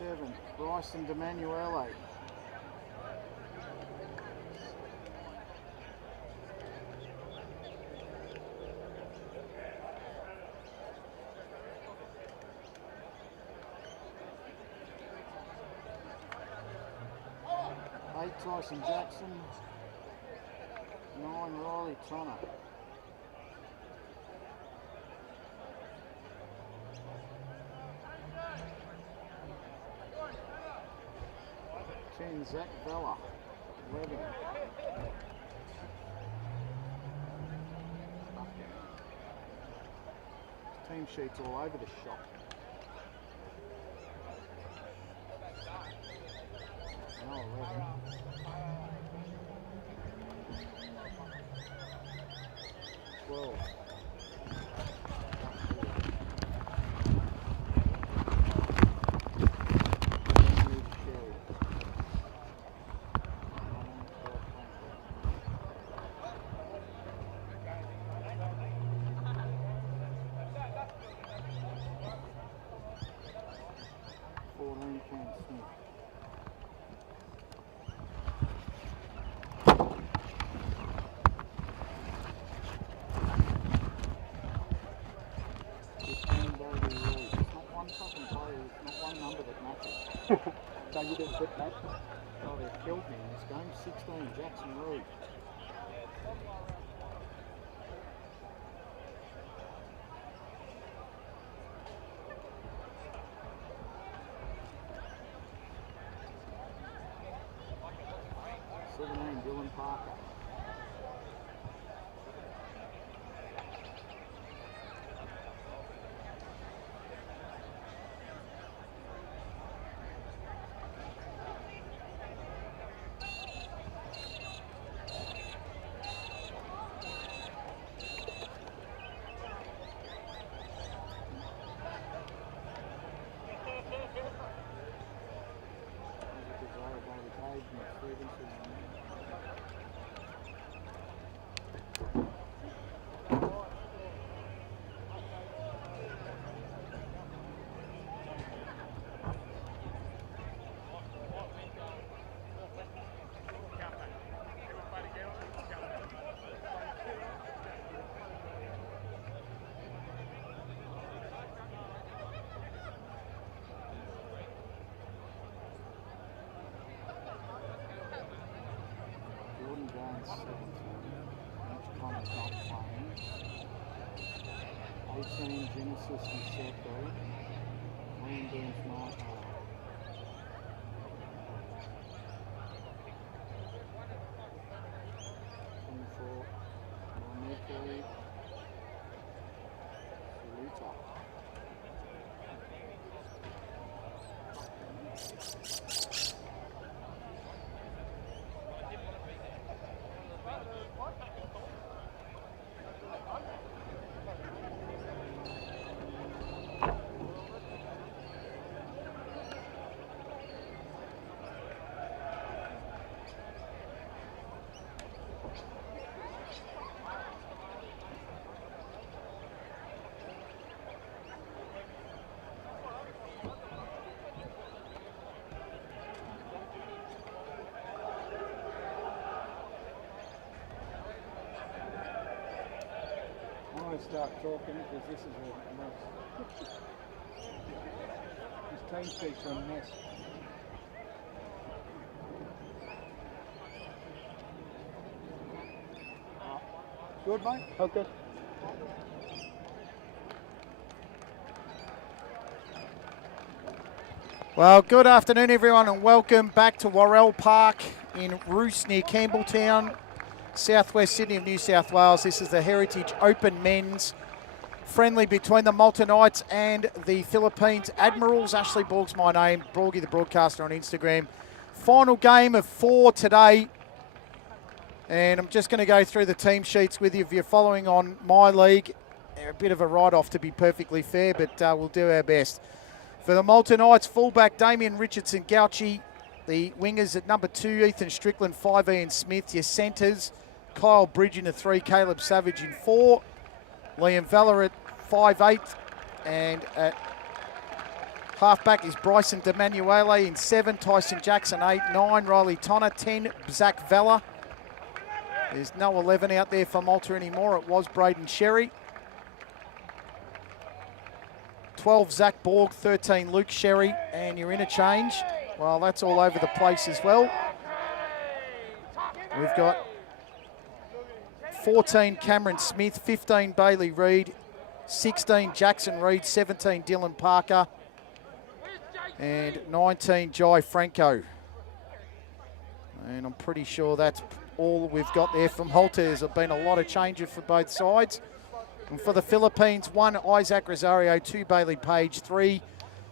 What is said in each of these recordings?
7, Bryson DeManuele. Tyson Jackson, 9 Riley Tonner. Zach Vella, 11. Team sheets all over the shop. Now 11. 12. So you did a good match. Oh, they've killed me in this game. 16, Jackson Ruse. Dylan Parker. Thomas not playing. 18 Genesis and Seko. Liam Burns not. 24 Monetary Saluta. Start talking because this is a mess. This team sheet's a mess. Good, mate? Okay. Well, good afternoon, everyone, and welcome back to Worrell Park in Ruse near Campbelltown, southwest Sydney of New South Wales. This is the Heritage Open Men's friendly between the Malta Knights and the Philippines Admirals. Ashley Borg's my name, Borgie the broadcaster on Instagram. Final game of 4 today, and I'm just going to go through the team sheets with you if you're following on my league. They're a bit of a write-off, to be perfectly fair, but we'll do our best. For the Malta Knights, fullback Damien Richardson Gauchi. The wingers at number 2, Ethan Strickland, 5, Ian Smith. Your centres, Kyle Bridge in 3, Caleb Savage in 4. Liam Vella at 5'8", and at Halfback is Bryson DeManuele in 7, Tyson Jackson 8, 9, Riley Tonner 10, Zach Vella. There's no 11 out there for Malta anymore. It was Braden Sherry. 12, Zach Borg, 13, Luke Sherry, and your interchange. Well, that's all over the place as well. We've got 14, Cameron Smith, 15, Bailey Reid, 16, Jackson Reid, 17, Dylan Parker, and 19, Jai Franco. And I'm pretty sure that's all we've got there from Malta. There's been a lot of changes for both sides. And for the Philippines, 1, Isaac Rosario, 2, Bailey Page, 3,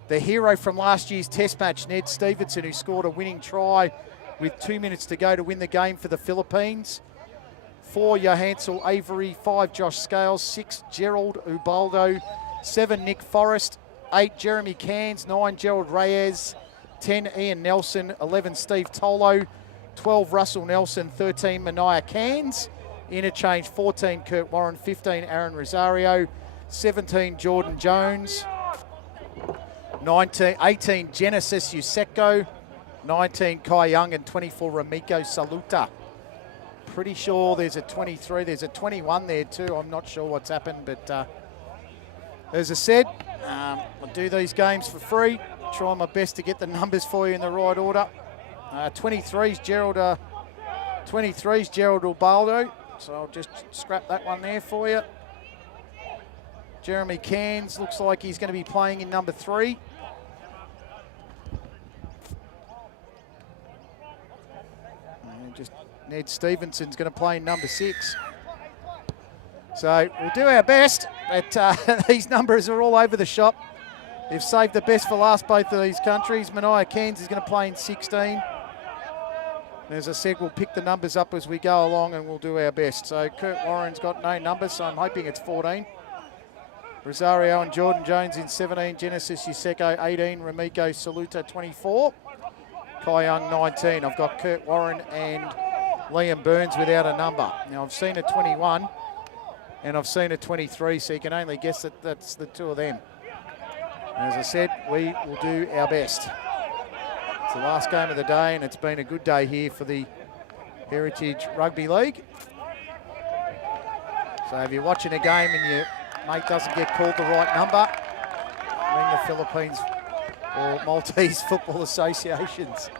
the hero from last year's test match, Ned Stevenson, who scored a winning try with 2 minutes to go to win the game for the Philippines. 4, Johansel Avery, 5, Josh Scales, 6, Gerald Ubaldo, 7, Nick Forrest, 8, Jeremy Cairns, 9, Gerald Reyes, 10, Ian Nelson, 11, Steve Tolo, 12, Russell Nelson, 13, Mania Cairns. Interchange 14, Kurt Warren, 15, Aaron Rosario, 17, Jordan Jones, 18, Genesis Useko, 19, Kai Young, and 24, Ramiko Saluta. Pretty sure there's a 23, there's a 21 there too. I'm not sure what's happened, but as I said, I'll do these games for free. Try my best to get the numbers for you in the right order. 23's Gerald Ubaldo, so I'll just scrap that one there for you. Jeremy Cairns looks like he's going to be playing in number 3. And just Ned Stevenson's going to play in number 6. So we'll do our best, but these numbers are all over the shop. They've saved the best for last, both of these countries. Mania Cairns is going to play in 16. And as I said, we'll pick the numbers up as we go along and we'll do our best. So Kurt Warren's got no numbers, so I'm hoping it's 14. Rosario and Jordan Jones in 17, Genesis Useko 18, Ramiko Saluta 24, Kai Young 19. I've got Kurt Warren and Liam Burns without a number. Now I've seen a 21 and I've seen a 23, so you can only guess that that's the two of them. And as I said, we will do our best. It's the last game of the day, and it's been a good day here for the Heritage Rugby League. So if you're watching a game and your mate doesn't get called the right number, ring the Philippines or Maltese Football Associations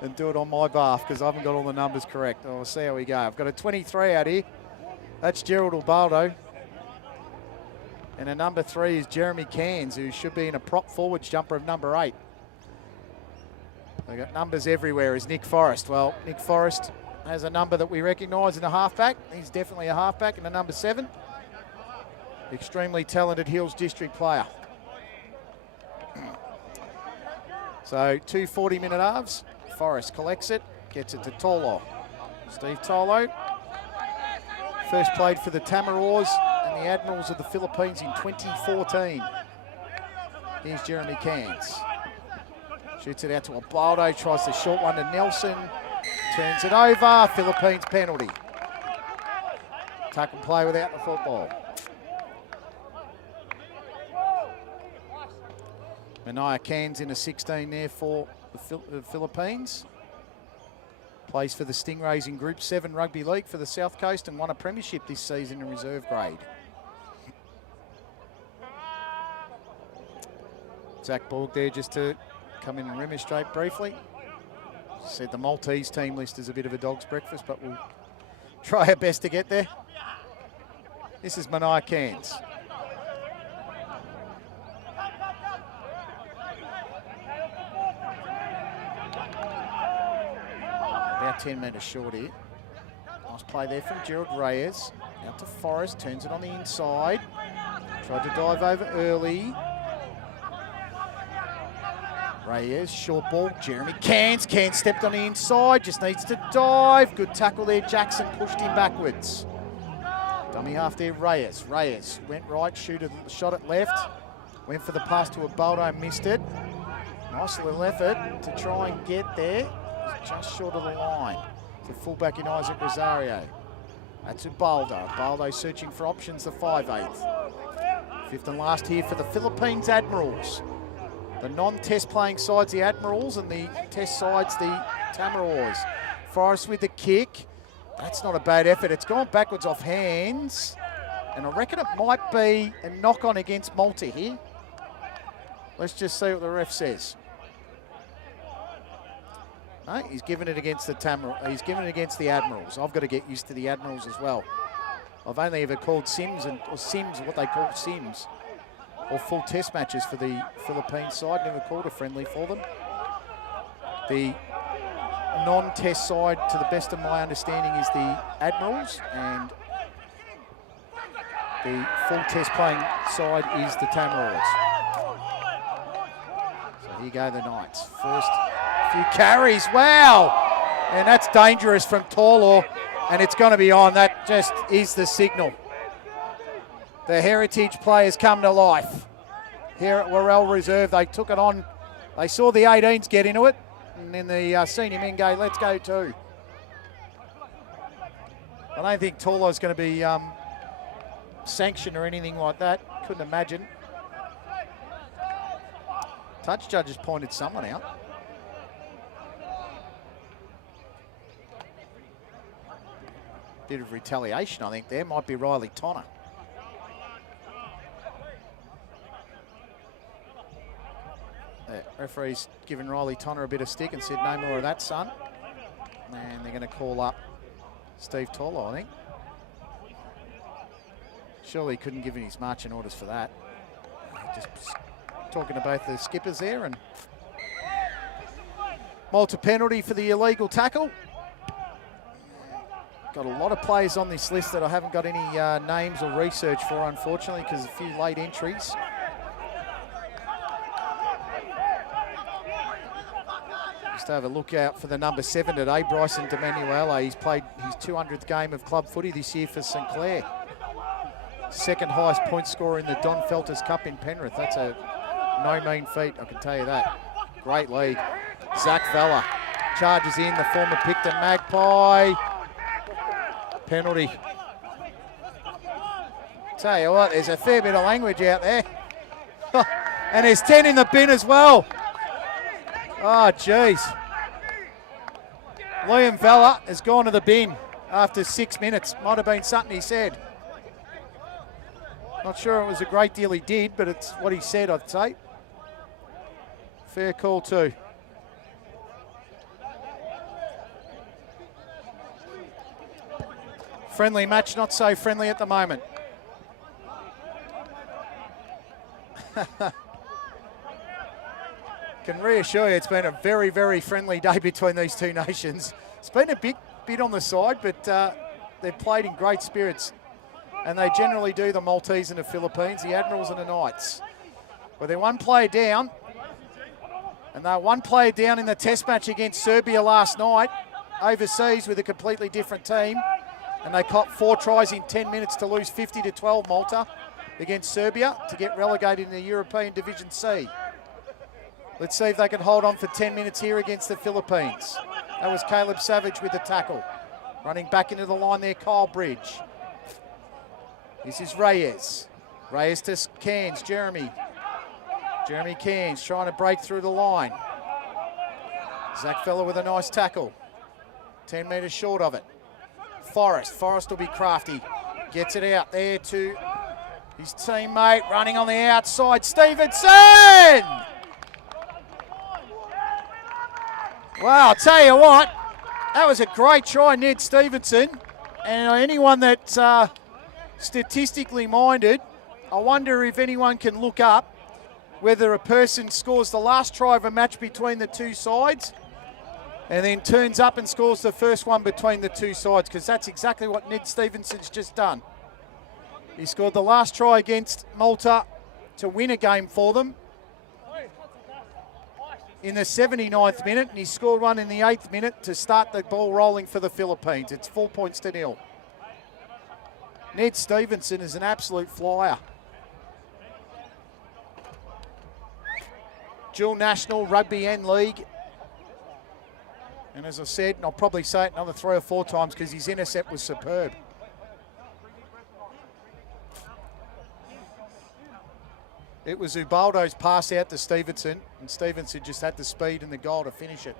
and do it on my behalf, because I haven't got all the numbers correct. I'll see how we go. I've got a 23 out here. That's Gerald Ubaldo. And a number 3 is Jeremy Cairns, who should be in a prop forwards jumper of number 8. They've got numbers everywhere. Is Nick Forrest. Well, Nick Forrest has a number that we recognise in a halfback. He's definitely a halfback, and a number 7. Extremely talented Hills District player. So 2 40-minute halves. Forrest collects it, gets it to Tolo. Steve Tolo. First played for the Tamaraws and the Admirals of the Philippines in 2014. Here's Jeremy Cairns. Shoots it out to Ubaldo, tries the short one to Nelson, turns it over, Philippines penalty. Tuck and play without the football. Mania Cairns in a 16 there for the Philippines. Plays for the Stingrays in Group 7 Rugby League for the South Coast and won a premiership this season in reserve grade. Zach Borg there just to come in and remonstrate briefly. Said the Maltese team list is a bit of a dog's breakfast, but we'll try our best to get there. This is Mania Cairns. About 10 metres short here. Nice play there from Gerald Reyes. Out to Forrest, turns it on the inside. Tried to dive over early. Reyes, short ball, Jeremy Cairns. Cairns stepped on the inside, just needs to dive. Good tackle there, Jackson pushed him backwards. Dummy half there, Reyes. Reyes went right, shot it left. Went for the pass to Ubaldo, missed it. Nice little effort to try and get there. Just short of the line. The fullback in Isaac Rosario. That's Ubaldo. Ubaldo searching for options, the 5/8. Fifth and last here for the Philippines Admirals. The non-test playing sides, the Admirals, and the test sides, the Tamaraws. Forrest with the kick. That's not a bad effort. It's gone backwards off hands. And I reckon it might be a knock-on against Malta here. Let's just see what the ref says. No, he's given it against the He's given it against the Admirals. I've got to get used to the Admirals as well. I've only ever called Sims, what they call Sims, or full test matches for the Philippine side. Never called a friendly for them. The non-test side, to the best of my understanding, is the Admirals, and the full test playing side is the Tamaraws. So here go the Knights. First few carries, wow! And that's dangerous from Torlaw, and it's going to be on. That just is the signal. The heritage players come to life. Here at Worrell Reserve, they took it on. They saw the 18s get into it, and then the senior men go, let's go too. I don't think Torlaw's going to be sanctioned or anything like that. Couldn't imagine. Touch judge has pointed someone out. Bit of retaliation, I think, there. Might be Riley Tonner. The referee's given Riley Tonner a bit of stick and said, no more of that, son. And they're going to call up Steve Torlaw, I think. Surely he couldn't give him his marching orders for that. Just talking to both the skippers there. And Malta penalty for the illegal tackle. Got a lot of players on this list that I haven't got any names or research for, unfortunately, because a few late entries. Just have a look out for the number 7 today, Bryson Demanuele. He's played his 200th game of club footy this year for St Clair. Second highest point scorer in the Don Felters Cup in Penrith. That's a no mean feat, I can tell you that. Great lead. Zach Vella charges in, the former Picton Magpie. Penalty. Tell you what, there's a fair bit of language out there. And there's 10 in the bin as well. Oh, jeez. Liam Vella has gone to the bin after 6 minutes. Might have been something he said. Not sure it was a great deal he did, but it's what he said, I'd say. Fair call too. Friendly match, not so friendly at the moment. Can reassure you it's been a very, very friendly day between these two nations. It's been a bit on the side, but they've played in great spirits. And they generally do, the Maltese and the Philippines, the Admirals and the Knights. Well, they're one player down. And they're one player down in the test match against Serbia last night, overseas with a completely different team. And they caught 4 tries in 10 minutes to lose 50-12, Malta, against Serbia to get relegated in the European Division C. Let's see if they can hold on for 10 minutes here against the Philippines. That was Caleb Savage with the tackle. Running back into the line there, Kyle Bridge. This is Reyes. Reyes to Cairns, Jeremy. Jeremy Cairns trying to break through the line. Zach Feller with a nice tackle. 10 metres short of it. Forrest will be crafty. Gets it out there to his teammate, running on the outside, Stevenson! Wow, I'll tell you what, that was a great try, Ned Stevenson. And anyone that's statistically minded, I wonder if anyone can look up whether a person scores the last try of a match between the two sides and then turns up and scores the first one between the two sides, because that's exactly what Ned Stevenson's just done. He scored the last try against Malta to win a game for them in the 79th minute, and he scored one in the 8th minute to start the ball rolling for the Philippines. It's 4 points to 0. Ned Stevenson is an absolute flyer. Dual national, rugby and league. And as I said, and I'll probably say it another 3 or 4 times because his intercept was superb. It was Ubaldo's pass out to Stevenson, and Stevenson just had the speed and the goal to finish it.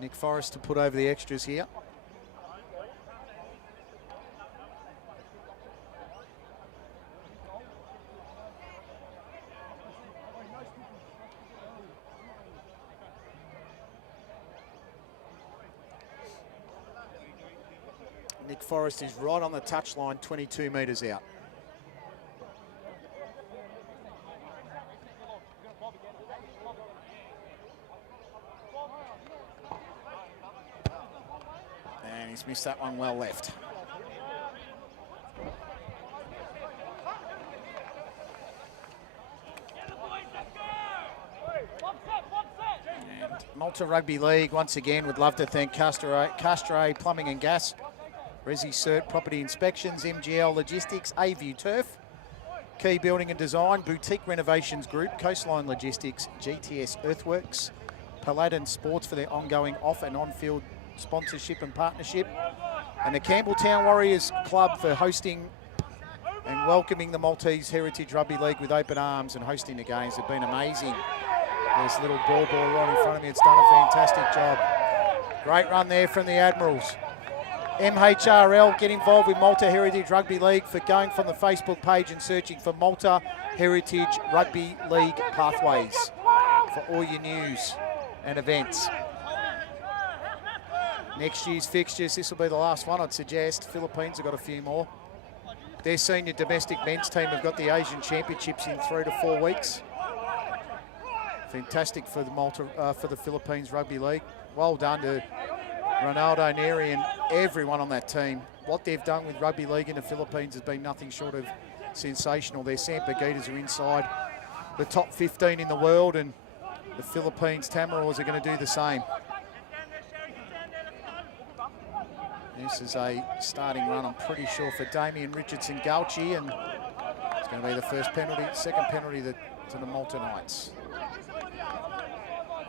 Nick Forrest to put over the extras here. Nick Forrest is right on the touchline, 22 metres out. And he's missed that one well left. And Malta Rugby League, once again, would love to thank Castro Plumbing and Gas, Resi Cert Property Inspections, MGL Logistics, A-View Turf, Key Building and Design, Boutique Renovations Group, Coastline Logistics, GTS Earthworks, Paladin Sports for their ongoing off and on-field sponsorship and partnership, and the Campbelltown Warriors Club for hosting and welcoming the Maltese Heritage Rugby League with open arms and hosting the games. Have been amazing. There's a little ball right in front of me. It's done a fantastic job. Great run there from the Admirals. MHRL, get involved with Malta Heritage Rugby League for going from the Facebook page and searching for Malta Heritage Rugby League Pathways for all your news and events. Next year's fixtures, this will be the last one, I'd suggest. Philippines have got a few more. Their senior domestic men's team have got the Asian Championships in 3 to 4 weeks. Fantastic for the Philippines Rugby League. Well done to Ronaldo, Neri and everyone on that team. What they've done with Rugby League in the Philippines has been nothing short of sensational. Their Sampaguitas are inside the top 15 in the world, and the Philippines Tamaraws are going to do the same. This is a starting run, I'm pretty sure, for Damien Richardson Gauchi, and it's going to be the first penalty, second penalty to the Malta Knights.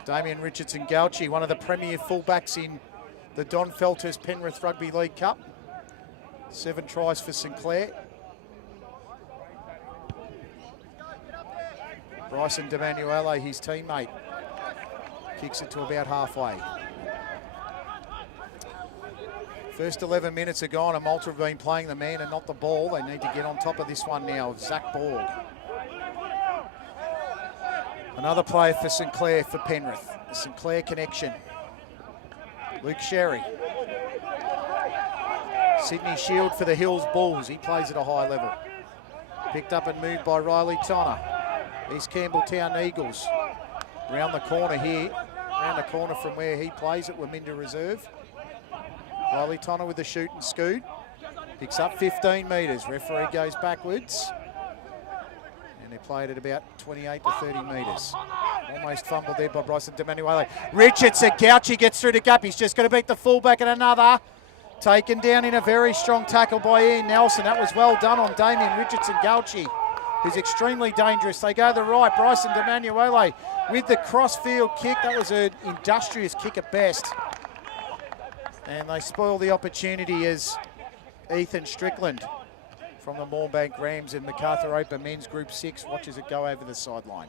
Damien Richardson Gauchi, one of the premier fullbacks in the Don Felters Penrith Rugby League Cup. 7 tries for Sinclair. Bryson DeManuele, his teammate, kicks it to about halfway. First 11 minutes are gone, and Malta have been playing the man and not the ball. They need to get on top of this one now. Zach Borg. Another player for Sinclair for Penrith. The Sinclair connection. Luke Sherry. Sydney Shield for the Hills Bulls. He plays at a high level. Picked up and moved by Riley Tonner. These Campbelltown Eagles. Round the corner here. Round the corner from where he plays at Waminda Reserve. Riley Tonner with the shoot and scoot. Picks up 15 metres. Referee goes backwards. And they play it at about 28 to 30 metres. Almost fumbled there by Bryson DeManuele. Richardson, Gauchi gets through the gap. He's just going to beat the fullback and another. Taken down in a very strong tackle by Ian Nelson. That was well done on Damien Richardson Gauchi, who's extremely dangerous. They go to the right. Bryson DeManuele with the cross-field kick. That was an industrious kick at best. And they spoil the opportunity as Ethan Strickland from the Moorbank Rams and MacArthur Open Men's Group 6 watches it go over the sideline.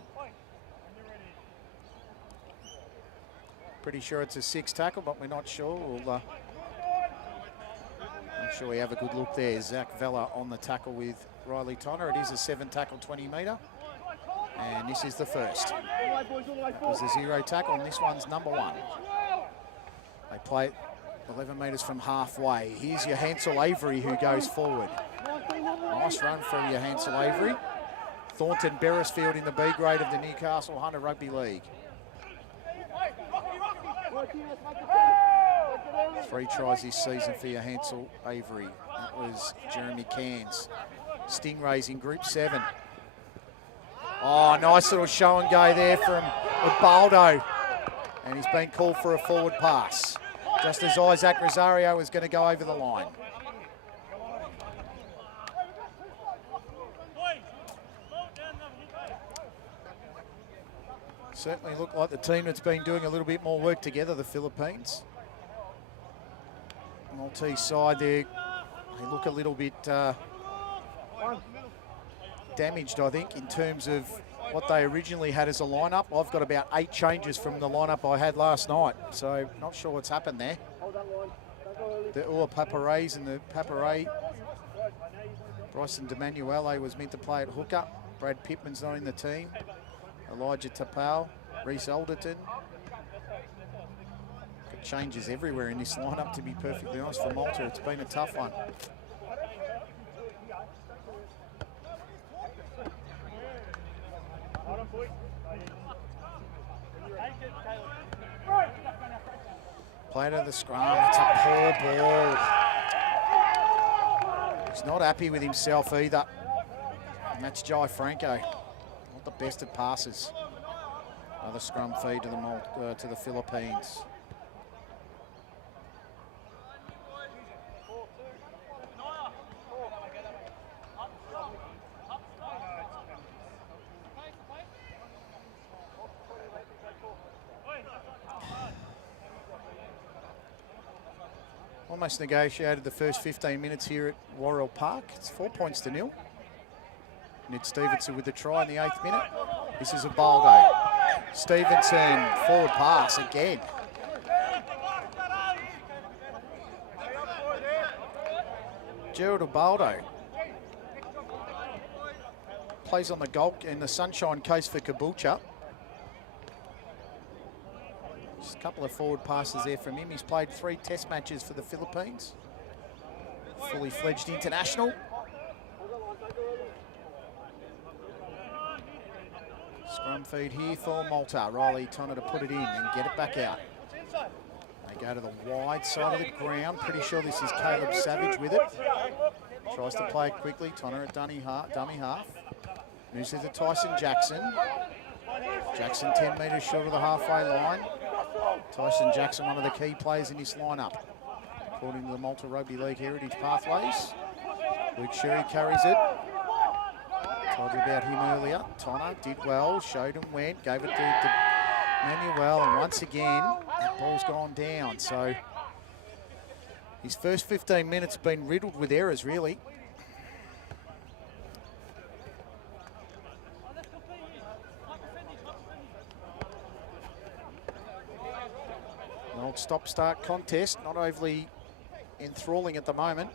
Pretty sure it's a 6 tackle, but we're not sure. We'll make sure we have a good look there. Zach Vella on the tackle with Riley Tonner. It is a 7 tackle, 20 metre. And this is the first. That was a 0 tackle, and this one's number 1. They play it 11 metres from halfway. Here's your Hansel Avery who goes forward. Nice run from your Hansel Avery. Thornton Beresfield in the B grade of the Newcastle Hunter Rugby League. 3 tries this season for your Hansel Avery. That was Jeremy Cairns. Stingrays in Group 7. Oh, nice little show and go there from Ubaldo. And he's been called for a forward pass, just as Isaac Rosario is going to go over the line. Certainly look like the team that's been doing a little bit more work together, the Philippines. Maltese side there, they look a little bit damaged, I think, in terms of what they originally had as a lineup. I've got about 8 changes from the lineup I had last night, so not sure what's happened there. The Paparais and the Paparay. Bryson DeManuele was meant to play at hooker. Brad Pittman's not in the team. Elijah Tapau, Reese Alderton. Got changes everywhere in this lineup, to be perfectly honest, for Malta. It's been a tough one. Play to the scrum. It's a poor ball. He's not happy with himself either. And that's Jai Franco. Not the best of passes. Another scrum feed to the Philippines. Almost negotiated the first 15 minutes here at Worrell Park. It's 4-0. Ned Stevenson with the try in the 8th minute. This is Ubaldo. Stevenson, forward pass again. Gerald Ubaldo plays on the Gold in the Sunshine Coast for Caboolture. Just a couple of forward passes there from him. He's played 3 test matches for the Philippines. Fully fledged international. Scrum feed here for Malta. Riley Tonner to put it in and get it back out. They go to the wide side of the ground. Pretty sure this is Caleb Savage with it. Tries to play it quickly. Tonner at dummy half. Moves it to Tyson Jackson. Jackson 10 metres short of the halfway line. Tyson Jackson, one of the key players in this lineup, according to the Malta Rugby League Heritage Pathways. Luke Sherry carries it. Told you about him earlier. Tonner did well, showed him when, gave it to Manuel, and once again, that ball's gone down. So his first 15 minutes have been riddled with errors, really. An old stop-start contest, not overly enthralling at the moment.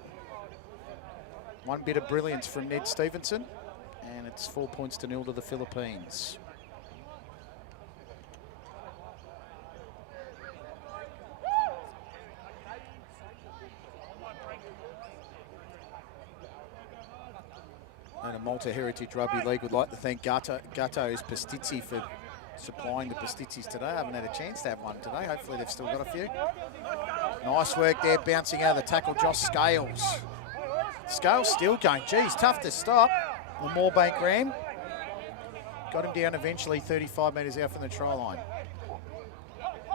One bit of brilliance from Ned Stevenson, and it's 4-0 to the Philippines. And a Malta Heritage Rugby League would like to thank Gatto's Pastizzi for supplying the pastizzis today. I haven't had a chance to have one today. Hopefully they've still got a few. Nice work there, bouncing out of the tackle, Josh Scales. Scales still going. Geez, tough to stop. The Moorbank Ram. Got him down eventually 35 metres out from the try line.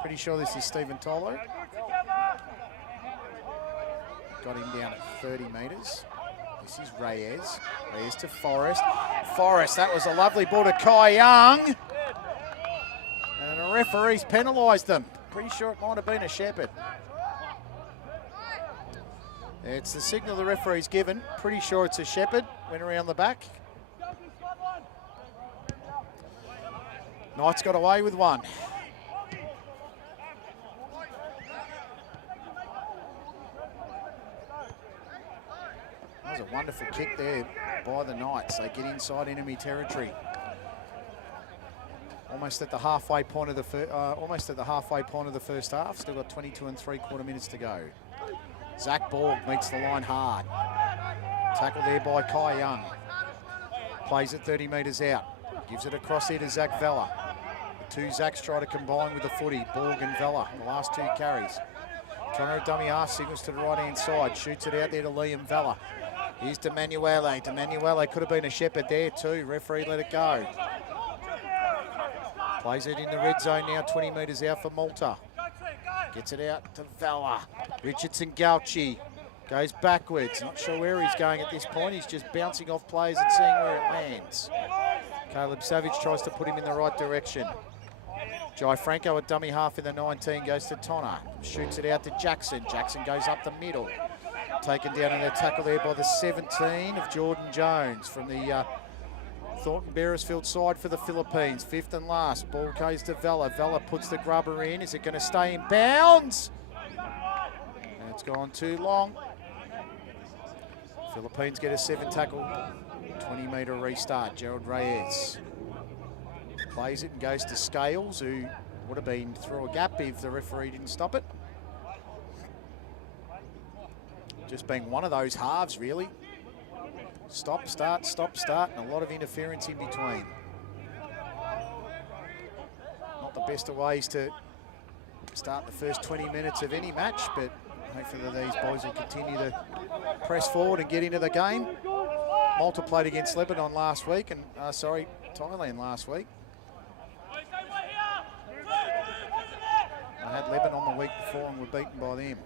Pretty sure this is Stephen Tolo. Got him down at 30 metres. This is Reyes. Reyes to Forrest. Forrest, that was a lovely ball to Kai Young. And the referee's penalised them. Pretty sure it might have been a Shepherd. It's the signal the referee's given. Pretty sure it's a Shepherd. Went around the back. Knights got away with one. That was a wonderful kick there by the Knights. They get inside enemy territory. Almost at the halfway point of the first half. Still got 22 3/4 minutes to go. Zach Borg meets the line hard. Tackle there by Kai Young. Plays it 30 metres out. Gives it across here to Zach Vella. The two Zachs try to combine with the footy. Borg and Vella in the last 2 carries. Trying to dummy half, signals to the right-hand side. Shoots it out there to Liam Vella. Here's DeManuele. DeManuele could have been a Shepherd there too. Referee let it go. Plays it in the red zone now, 20 metres out for Malta. Gets it out to Vella. Richardson Gauchi goes backwards. Not sure where he's going at this point. He's just bouncing off players and seeing where it lands. Caleb Savage tries to put him in the right direction. Jai Franco at dummy half in the 19 goes to Tonner. Shoots it out to Jackson. Jackson goes up the middle. Taken down in a tackle there by the 17 of Jordan Jones from the Thornton Beresfield side for the Philippines. Fifth and last. Ball goes to Vella. Vella puts the grubber in. Is it going to stay in bounds? And it's gone too long. Philippines get a 7-tackle, 20-metre restart. Gerald Reyes plays it and goes to Scales, who would have been through a gap if the referee didn't stop it. Just being one of those halves, really. Stop, start, and a lot of interference in between. Not the best of ways to start the first 20 minutes of any match, but hopefully these boys will continue to press forward and get into the game. Malta played against Lebanon last week, and Thailand last week. I had Lebanon the week before and were beaten by them.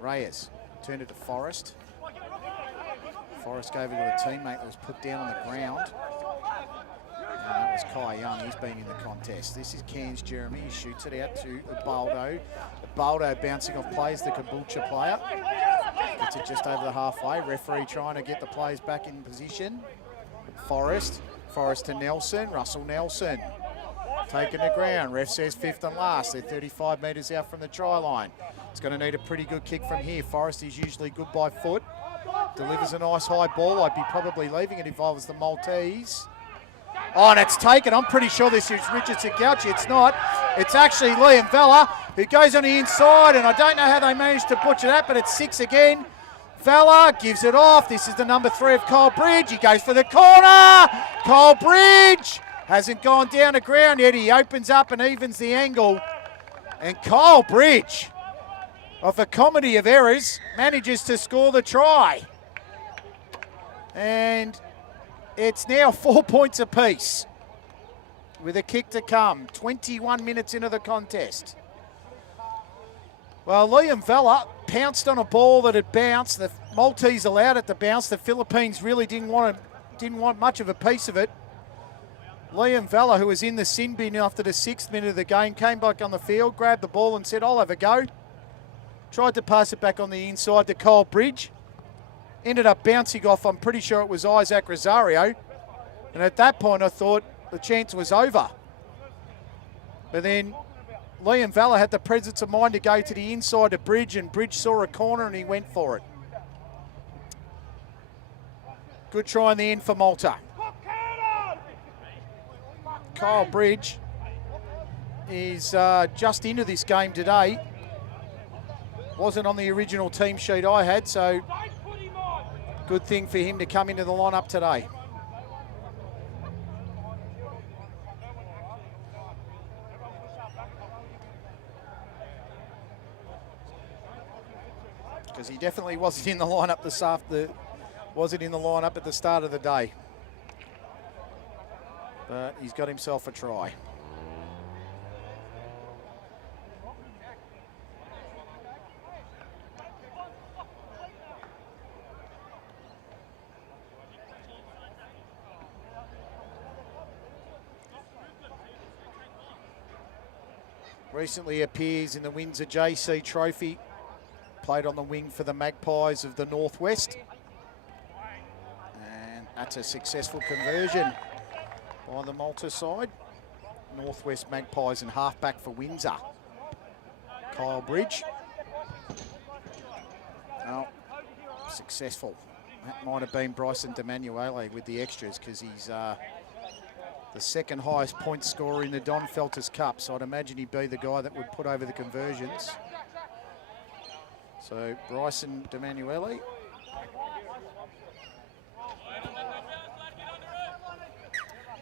Reyes turned it to Forrest. Forrest gave it to a teammate that was put down on the ground. And that was Kai Young. He's been in the contest. This is Cairns Jeremy. He shoots it out to Ubaldo. Ubaldo bouncing off plays, the Caboolture player. Gets it just over the halfway. Referee trying to get the players back in position. Forrest to Nelson. Russell Nelson taking the ground. Ref says fifth and last. They're 35 metres out from the try line. It's going to need a pretty good kick from here. Forrest is usually good by foot. Delivers a nice high ball. I'd be probably leaving it if I was the Maltese. Oh, and it's taken. I'm pretty sure this is Richard Sagauchi. It's not. It's actually Liam Vella, who goes on the inside, and I don't know how they managed to butcher that, but it's 6 again. Vella gives it off. This is the number 3 of Kyle Bridge. He goes for the corner. Kyle Bridge hasn't gone down the ground yet. He opens up and evens the angle. And Kyle Bridge, of a comedy of errors, manages to score the try. And it's now 4 points apiece with a kick to come. 21 minutes into the contest. Well, Liam Vella pounced on a ball that had bounced. The Maltese allowed it to bounce. The Philippines really didn't want much of a piece of it. Liam Vella, who was in the sin bin after the 6th minute of the game, came back on the field, grabbed the ball and said, I'll have a go. Tried to pass it back on the inside to Kyle Bridge. Ended up bouncing off, I'm pretty sure it was Isaac Rosario. And at that point, I thought the chance was over. But then Liam Vella had the presence of mind to go to the inside to Bridge, and Bridge saw a corner and he went for it. Good try in the end for Malta. Kyle Bridge is just into this game today. Wasn't on the original team sheet I had, so good thing for him to come into the lineup today. Because he definitely wasn't in the lineup wasn't in the lineup at the start of the day. But he's got himself a try. Recently appears in the Windsor JC Trophy. Played on the wing for the Magpies of the Northwest. And that's a successful conversion by the Malta side. Northwest Magpies and halfback for Windsor. Kyle Bridge. Oh, successful. That might have been Bryson DeManuele with the extras, because he's the second highest point scorer in the Don Feltus Cup. So I'd imagine he'd be the guy that would put over the conversions. So Bryson DeManuele.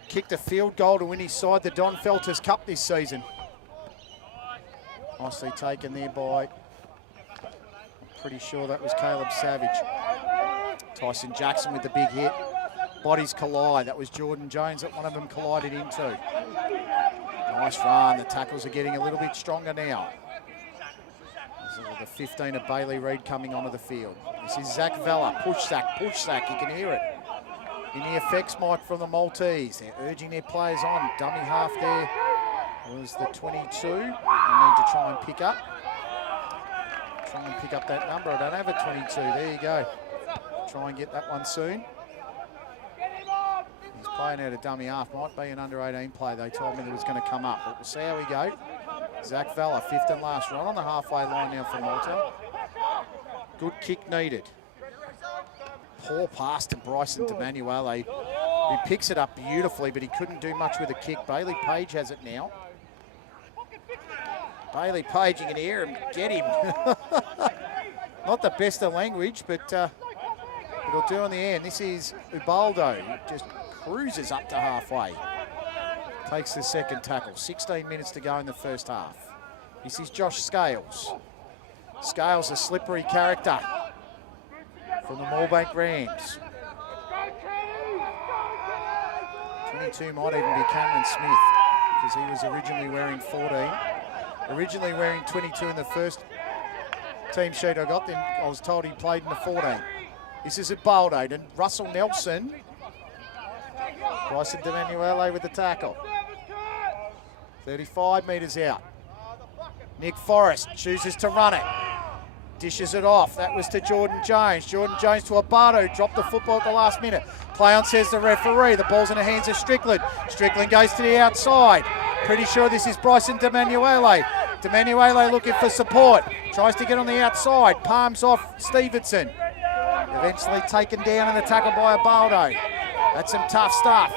Kicked a field goal to win his side the Don Feltus Cup this season. Nicely taken there by, I'm pretty sure that was Caleb Savage. Tyson Jackson with the big hit. Bodies collide. That was Jordan Jones that one of them collided into. Nice run. The tackles are getting a little bit stronger now. The 15 of Bailey Reid coming onto the field. This is Zach Vella. Push sack. You can hear it. In the effects mic from the Maltese. They're urging their players on. Dummy half there was the 22. I need to try and pick up. That number. I don't have a 22. There you go. Try and get that one soon. He's playing out a dummy half. Might be an under-18 play. They told me that was going to come up. But we'll see how we go. Zach Vella, fifth and last, right on the halfway line now for Malta. Good kick needed. Poor pass to Bryson DeManuele, who picks it up beautifully, but he couldn't do much with a kick. Bailey Page has it now. Bailey Page, you can hear him, get him. Not the best of language, but it'll do on the end. This is Ubaldo, just cruises up to halfway. Takes the second tackle. 16 minutes to go in the first half. This is Josh Scales. Scales, a slippery character from the Moorebank Rams. 22 might even be Cameron Smith, because he was originally wearing 14. Originally wearing 22 in the first team sheet I got, then I was told he played in the 14. This is at Baldo, and Russell Nelson. Bryson DeManuele with the tackle. 35 metres out. Nick Forrest chooses to run it. Dishes it off. That was to Jordan Jones. Jordan Jones to Abardo. Dropped the football at the last minute. Play on, says the referee. The ball's in the hands of Strickland. Strickland goes to the outside. Pretty sure this is Bryson DeManuele. DeManuele looking for support. Tries to get on the outside. Palms off Stevenson. Eventually taken down in the tackle by Abaldo. That's some tough stuff.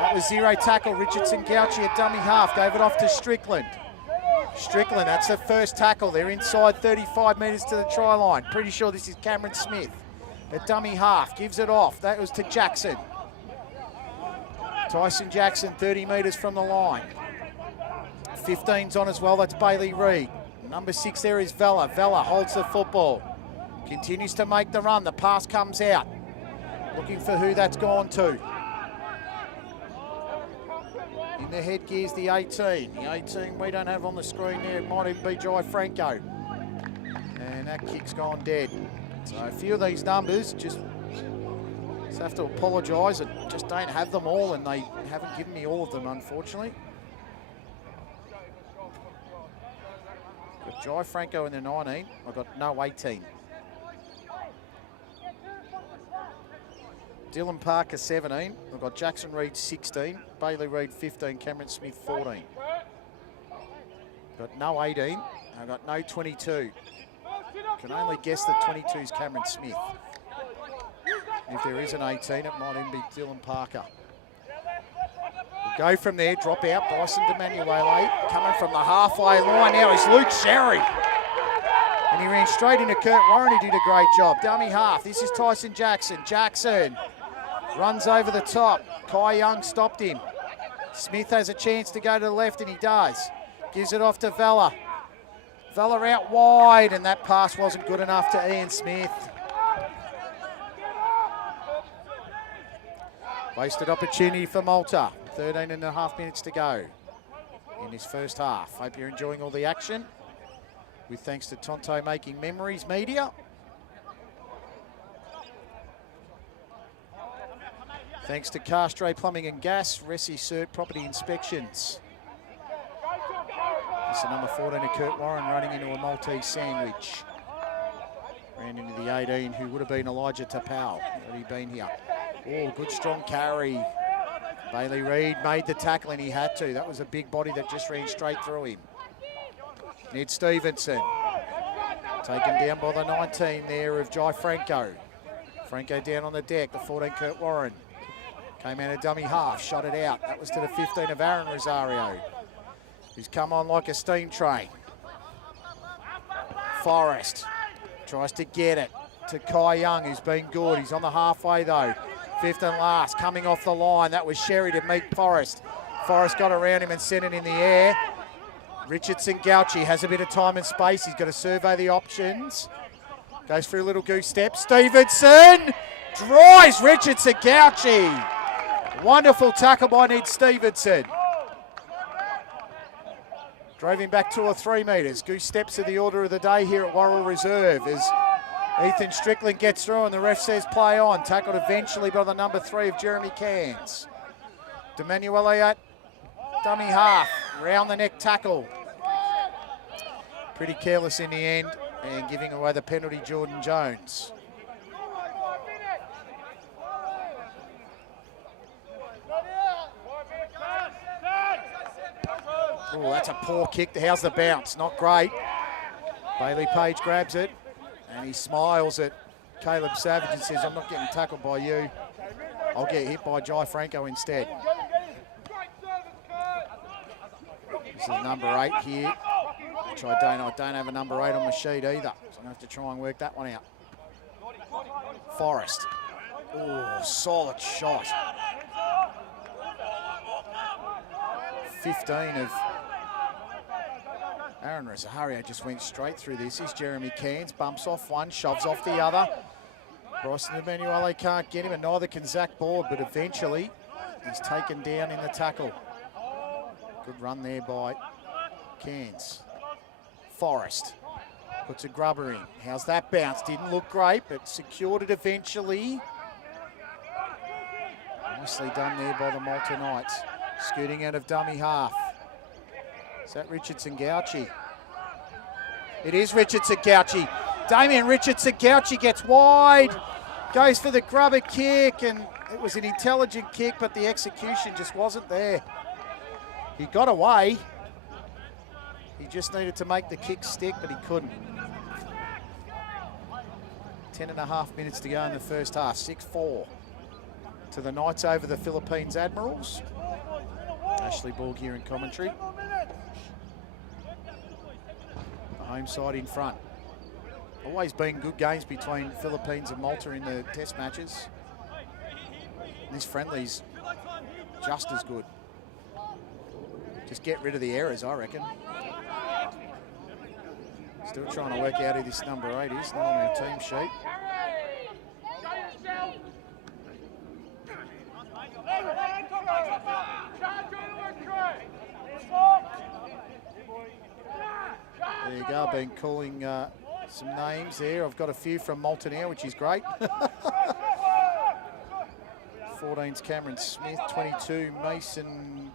That was zero tackle. Richardson Gauchi at dummy half. Gave it off to Strickland. Strickland, that's the first tackle. They're inside 35 metres to the try line. Pretty sure this is Cameron Smith. At dummy half, gives it off. That was to Jackson. Tyson Jackson, 30 metres from the line. 15's on as well, that's Bailey Reid. Number 6 there is Vella. Vella holds the football. Continues to make the run. The pass comes out. Looking for who that's gone to. In the headgear's the 18. The 18 we don't have on the screen there. It might even be Jai Franco. And that kick's gone dead. So a few of these numbers just have to apologise and just don't have them all, and they haven't given me all of them, unfortunately. Got Jai Franco in the 19. I've got no 18. Dylan Parker, 17. I've got Jackson Reid, 16. Bailey Reid, 15. Cameron Smith, 14. Got no 18. I've got no 22. Can only guess that 22 is Cameron Smith. If there is an 18, it might even be Dylan Parker. We'll go from there, drop out. Bryson DeManuele coming from the halfway line now is Luke Sherry. And he ran straight into Kurt Warren, who did a great job. Dummy half, this is Tyson Jackson. Jackson runs over the top. Kai Young stopped him. Smith has a chance to go to the left, and he does. Gives it off to Vella. Vella out wide, and that pass wasn't good enough to Ian Smith. Wasted opportunity for Malta. 13 and a half minutes to go in this first half. Hope you're enjoying all the action. With thanks to Tonto Making Memories Media. Thanks to Castro Plumbing and Gas, Resi Cert Property Inspections. This is number 14 to Kurt Warren running into a Maltese sandwich. Ran into the 18 who would have been Elijah Tapau had he been here. Oh, good strong carry. Bailey Reid made the tackle and he had to. That was a big body that just ran straight through him. Ned Stevenson. Taken down by the 19 there of Jai Franco. Franco down on the deck, the 14 Kurt Warren. Came out a dummy half, shot it out. That was to the 15 of Aaron Rosario, who's come on like a steam train. Forrest tries to get it to Kai Young, who's been good. He's on the halfway though. Fifth and last, coming off the line. That was Sherry to meet Forrest. Forrest got around him and sent it in the air. Richardson Gauchi has a bit of time and space. He's got to survey the options. Goes for a little goose step. Stevenson drives Richardson Gauchi. Wonderful tackle by Ned Stevenson. Drove him back 2 or 3 metres. Goose steps are the order of the day here at Worrell Reserve as Ethan Strickland gets through and the ref says play on. Tackled eventually by the number 3 of Jeremy Cairns. DeManuele at dummy half. round the neck tackle. Pretty careless in the end and giving away the penalty, Jordan Jones. Oh, that's a poor kick. How's the bounce? Not great. Bailey Page grabs it and he smiles at Caleb Savage and says, I'm not getting tackled by you. I'll get hit by Jai Franco instead. This is number 8 here, which I don't have a number 8 on my sheet either. So I'm going to have to try and work that one out. Forrest. Oh, solid shot. 15 of Aaron Rosario just went straight through this. Here's Jeremy Cairns, bumps off one, shoves off the other. Bryson Emanuele can't get him, and neither can Zach Board, but eventually he's taken down in the tackle. Good run there by Cairns. Forrest puts a grubber in. How's that bounce? Didn't look great, but secured it eventually. Nicely done there by the Malta Knights. Scooting out of dummy half. Is that Richardson Gauchi? It is Richardson Gauchi. Damien Richardson Gauchi gets wide, goes for the grubber kick, and it was an intelligent kick, but the execution just wasn't there. He got away. He just needed to make the kick stick, but he couldn't. 10.5 minutes to go in the first half. 6-4 to the Knights over the Philippines Admirals. Ashley Borg here in commentary. The home side in front. Always been good games between Philippines and Malta in the test matches. This friendly's just as good. Just get rid of the errors, I reckon. Still trying to work out who this number 8 is, not on our team sheet. There you go, I've been calling some names there. I've got a few from Malta now, which is great. 14's Cameron Smith, 22 Mason.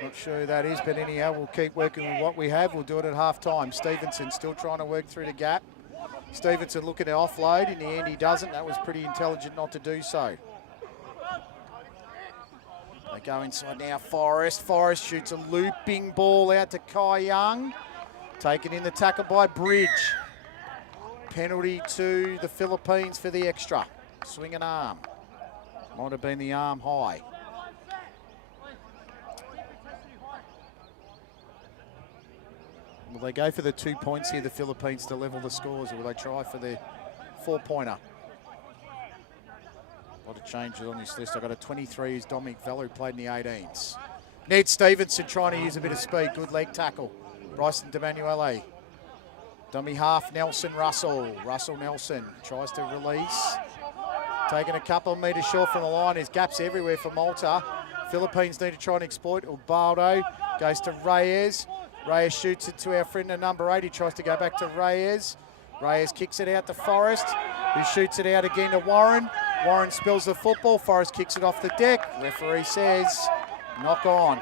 Not sure who that is, but anyhow, we'll keep working with what we have. We'll do it at half time. Stevenson still trying to work through the gap. Stevenson looking to offload. In the end, he doesn't. That was pretty intelligent not to do so. They go inside now. Forrest. Forrest shoots a looping ball out to Kai Young. Taken in the tackle by Bridge. Penalty to the Philippines for the extra. Swing an arm. Might have been the arm high. Will they go for the 2 points here, the Philippines, to level the scores, or will they try for the 4-pointer? A lot of changes on this list. I've got a 23 who's Dominic Vella, who played in the 18s. Ned Stevenson trying to use a bit of speed. Good leg tackle. Bryson DeManuele. Dummy half, Nelson Russell. Russell Nelson tries to release. Taking a couple of metres short from the line. There's gaps everywhere for Malta. Philippines need to try and exploit. Ubaldo goes to Reyes. Reyes shoots it to our friend at number 8. He tries to go back to Reyes. Reyes kicks it out to Forrest, who shoots it out again to Warren. Warren spills the football. Forrest kicks it off the deck. Referee says, knock on.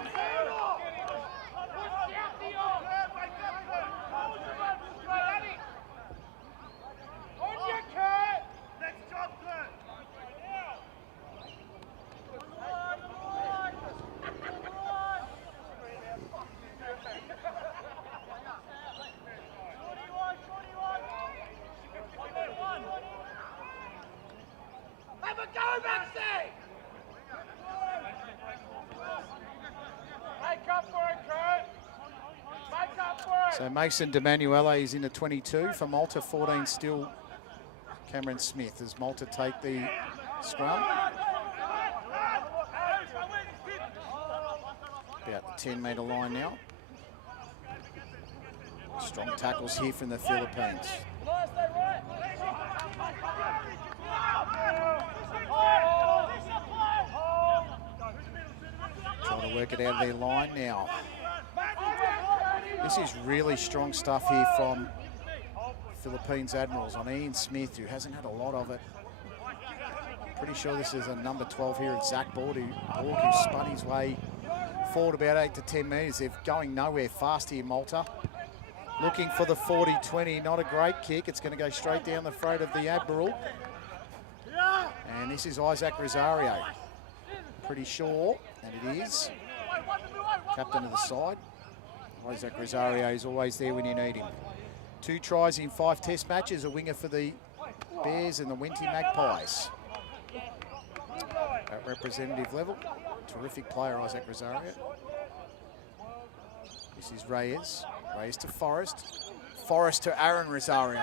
So Mason DeManuele is in the 22 for Malta. 14 still Cameron Smith as Malta take the scrum. About the 10-metre line now. Strong tackles here from the Philippines. Trying to work it out of their line now. This is really strong stuff here from Philippines Admirals on Ian Smith, who hasn't had a lot of it. Pretty sure this is a number 12 here at Zach Borg, who spun his way forward about 8 to 10 metres. They're going nowhere fast here, Malta. Looking for the 40-20, not a great kick. It's going to go straight down the throat of the Admiral. And this is Isaac Rosario. Pretty sure, and it is. Captain of the side. Isaac Rosario is always there when you need him. 2 tries in 5 test matches, a winger for the Bears and the Wenty Magpies. At representative level, terrific player, Isaac Rosario. This is Reyes. Reyes to Forrest. Forrest to Aaron Rosario.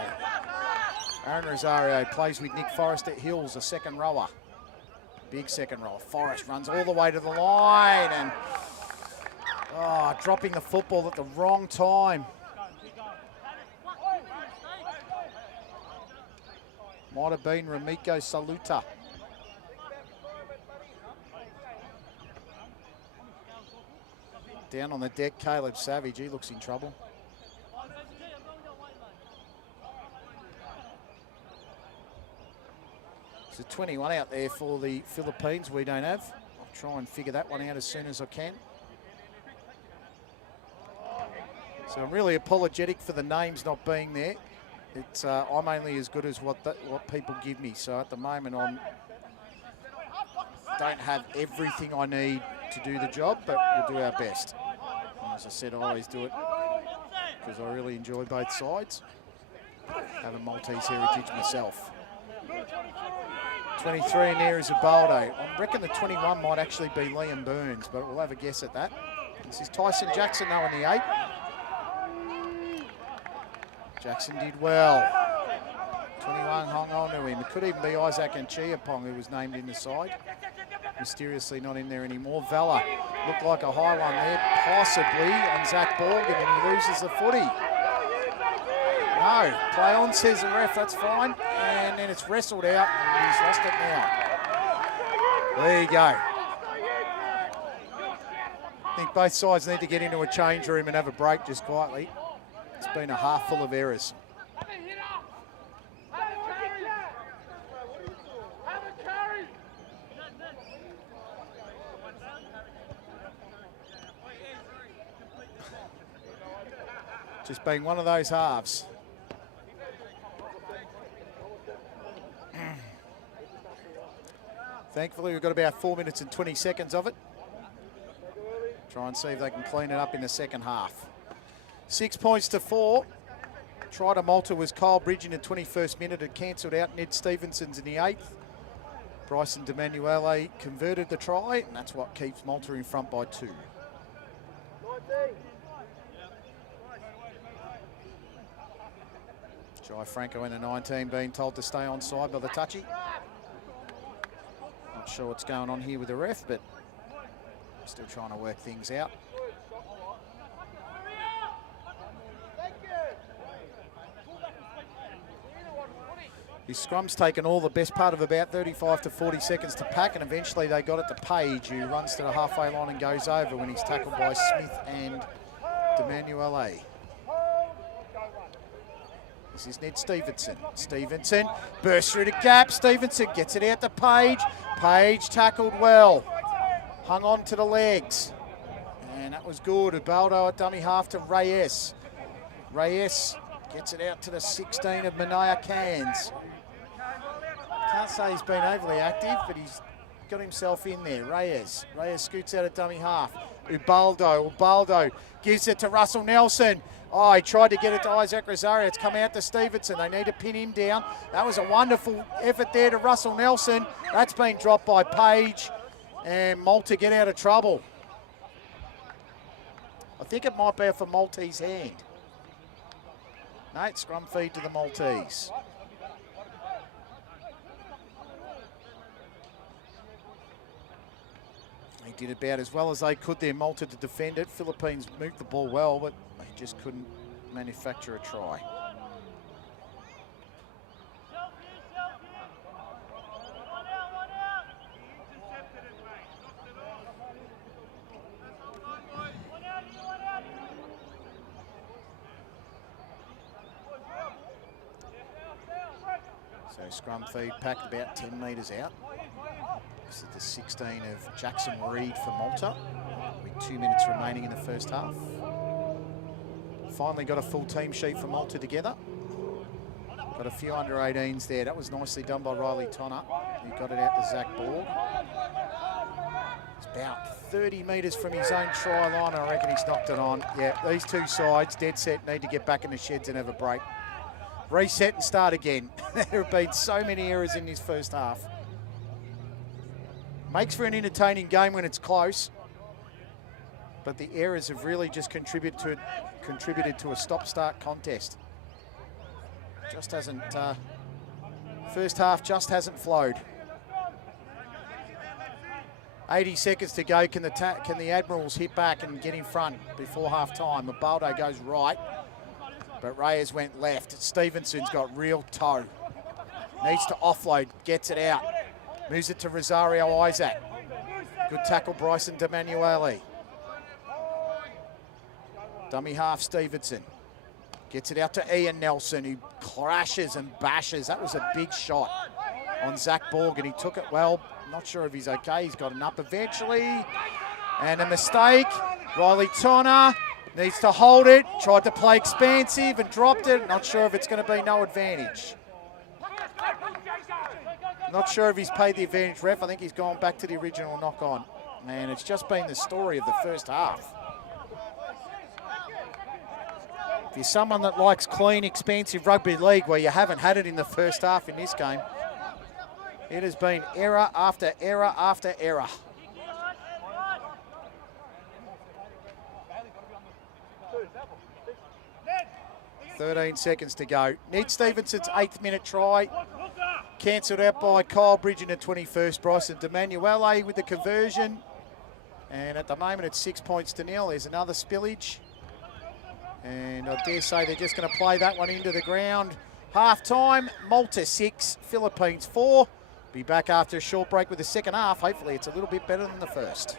Aaron Rosario plays with Nick Forrest at Hills, a second rower. Big second rower. Forrest runs all the way to the line and dropping the football at the wrong time. Might have been Ramiko Saluta. Down on the deck, Caleb Savage. He looks in trouble. There's a 21 out there for the Philippines we don't have. I'll try and figure that one out as soon as I can. So I'm really apologetic for the names not being there. It's I'm only as good as what people give me. So at the moment I don't have everything I need to do the job, but we'll do our best. And as I said, I always do it because I really enjoy both sides. Have a Maltese heritage myself. 23 in there is Ubaldo. I reckon the 21 might actually be Liam Burns, but we'll have a guess at that. This is Tyson Jackson now in the 8. Jackson did well. 21 hung on to him. It could even be Isaac and Chiapong who was named in the side. Mysteriously not in there anymore. Vella looked like a high one there, possibly on Zach Borgen, and he loses the footy. No, play on, says the ref, that's fine. And then it's wrestled out, and he's lost it now. There you go. I think both sides need to get into a change room and have a break just quietly. It's been a half full of errors. Just being one of those halves. Thankfully, we've got about 4 minutes and 20 seconds of it. Try and see if they can clean it up in the second half. 6 points to 4. Try to Malta was Kyle Bridge in the 21st minute. It cancelled out Ned Stevenson's in the 8th. Bryson DeManuele converted the try, and that's what keeps Malta in front by 2. Jai Franco in the 19 being told to stay on side by the touchy. Not sure what's going on here with the ref, but still trying to work things out. His scrum's taken all the best part of about 35 to 40 seconds to pack, and eventually they got it to Page, who runs to the halfway line and goes over when he's tackled by Smith and DeManuele. This is Ned Stevenson. Stevenson bursts through the gap. Stevenson gets it out to Page. Page tackled well. Hung on to the legs. And that was good. Ubaldo at dummy half to Reyes. Reyes gets it out to the 16 of Manaya Cairns. Can't say he's been overly active, but he's got himself in there. Reyes scoots out at dummy half. Ubaldo gives it to Russell Nelson. Oh, he tried to get it to Isaac Rosario. It's come out to Stevenson. They need to pin him down. That was a wonderful effort there to Russell Nelson. That's been dropped by Page. And Malta get out of trouble. I think it might be for Maltese hand. No, scrum feed to the Maltese. They did about as well as they could there, Malta, to defend it. Philippines moved the ball well, but they just couldn't manufacture a try. So scrum feed packed about 10 metres out. This is the 16 of Jackson Reed for Malta, with 2 minutes remaining in the first half. Finally got a full team sheet for Malta together. Got a few under 18s there. That was nicely done by Riley Tonner. He got it out to Zach Borg. It's about 30 metres from his own try line. I reckon he's knocked it on. Yeah, these two sides, dead set, need to get back in the sheds and have a break. Reset and start again. There have been so many errors in this first half. Makes for an entertaining game when it's close, but the errors have really just contributed to a stop-start contest. Just hasn't, first half just hasn't flowed. 80 seconds to go. Can the Admirals hit back and get in front before half-time? Mabaldo goes right, but Reyes went left. Stevenson's got real toe. Needs to offload, gets it out. Moves it to Rosario Isaac. Good tackle, Bryson DeManuele. Dummy half, Stevenson. Gets it out to Ian Nelson, who crashes and bashes. That was a big shot on Zach Borg, and he took it well. Not sure if he's okay. He's got an up eventually. And a mistake. Riley Tonner needs to hold it. Tried to play expansive and dropped it. Not sure if it's going to be no advantage. Not sure if he's paid the advantage ref. I think he's gone back to the original knock-on. And it's just been the story of the first half. If you're someone that likes clean, expansive rugby league where you haven't had it in the first half in this game, it has been error after error after error. .13 seconds to go. Ned Stevenson's 8th minute try. Cancelled out by Kyle Bridge in the 21st. Bryson DeManuele with the conversion. And at the moment it's 6 points to nil. There's another spillage. And I dare say they're just going to play that one into the ground. Half-time, Malta 6, Philippines 4. Be back after a short break with the second half. Hopefully it's a little bit better than the first.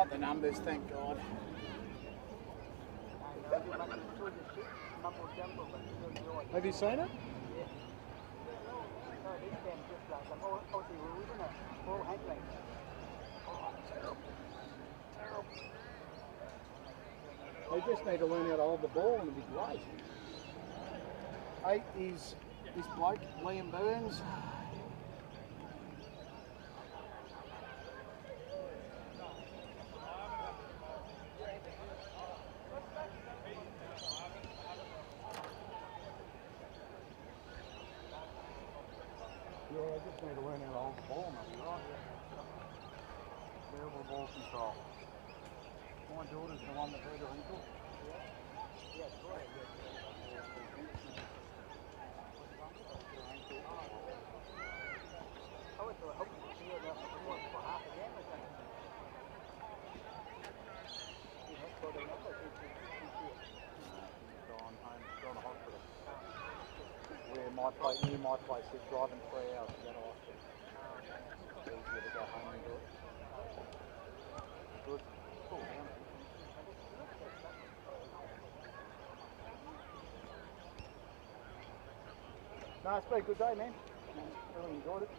Got the numbers, thank God. Have you seen it? They just need to learn how to hold the ball and it'll be great. 8 is this bloke, Liam Burns. Yeah, they just need to learn how to hold the ball and they'll be right. Terrible ball control. My daughter's the one that hurt her ankle. You might place is driving 3 hours to go to hospital. It's easier to go home and do it. Good. Cool down. No, it's been a good day, man. Really enjoyed it.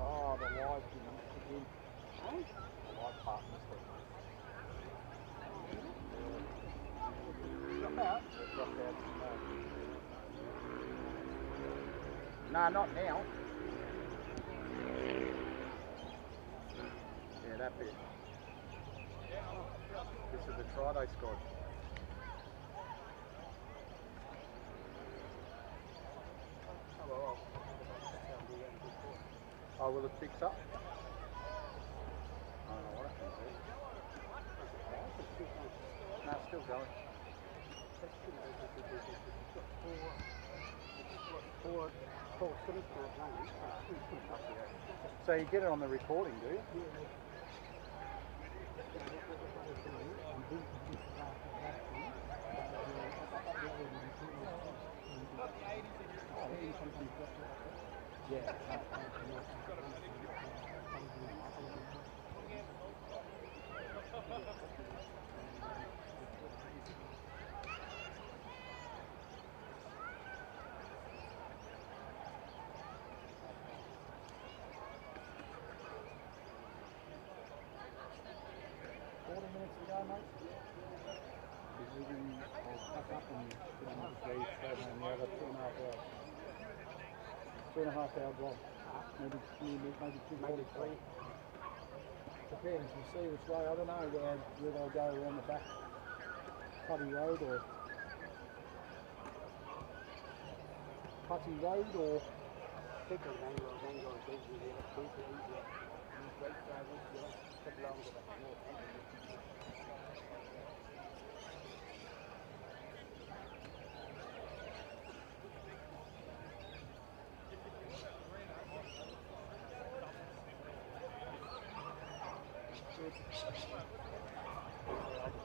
Oh, the live, again. The live part missed it. Drop out? It dropped out. No, not now. Yeah, that bit. This is the try they scored. Oh, will it fix up? I don't know what it can do. No, it's still going. So you get it on the recording, do you? Yeah. Two and a half hour drive. Maybe 3. Depends, we'll see which way. I don't know where they'll go around the back Putty Road or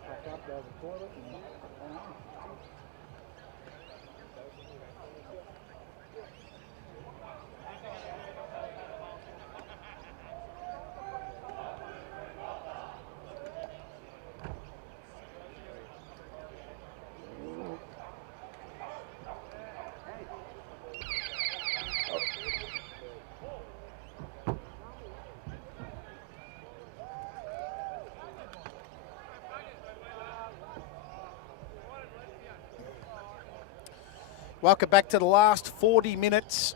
Back up, go to the toilet, and Welcome back to the last 40 minutes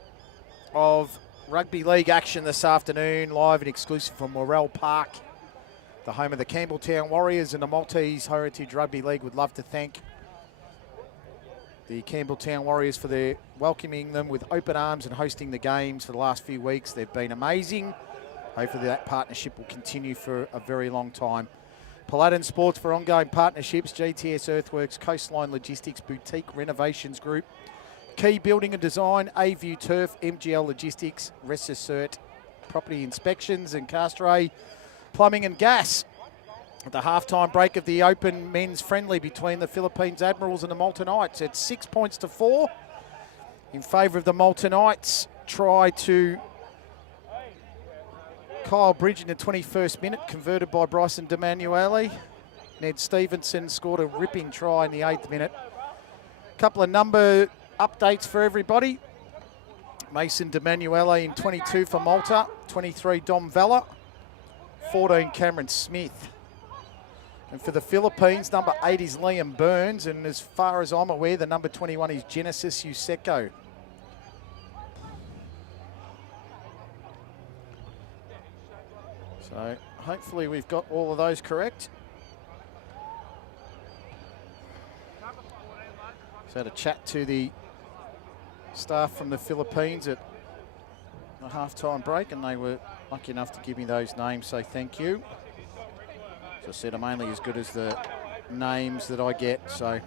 of rugby league action this afternoon, live and exclusive from Worrell Park, the home of the Campbelltown Warriors, and the Maltese Heritage Rugby League would love to thank the Campbelltown Warriors for their welcoming them with open arms and hosting the games for the last few weeks. They've been amazing. Hopefully that partnership will continue for a very long time. Paladin Sports for ongoing partnerships, GTS Earthworks, Coastline Logistics, Boutique Renovations Group, Key Building and Design, A-View Turf, MGL Logistics, Resassert Property Inspections, and Castray Plumbing and Gas. At the halftime break of the open men's friendly between the Philippines Admirals and the Malta Knights, it's 6 points to 4 in favour of the Malta Knights. Try to Kyle Bridge in the 21st minute, converted by Bryson DeManuele. Ned Stevenson scored a ripping try in the 8th minute. Couple of number updates for everybody. Mason DeManuele in 22 for Malta, 23 Dom Vella, 14 Cameron Smith. And for the Philippines, number 8 is Liam Burns, and as far as I'm aware, the number 21 is Genesis Euseko. So hopefully we've got all of those correct. So I had a chat to the staff from the Philippines at the half-time break, and they were lucky enough to give me those names, so thank you. As I said, I'm only as good as the names that I get, so.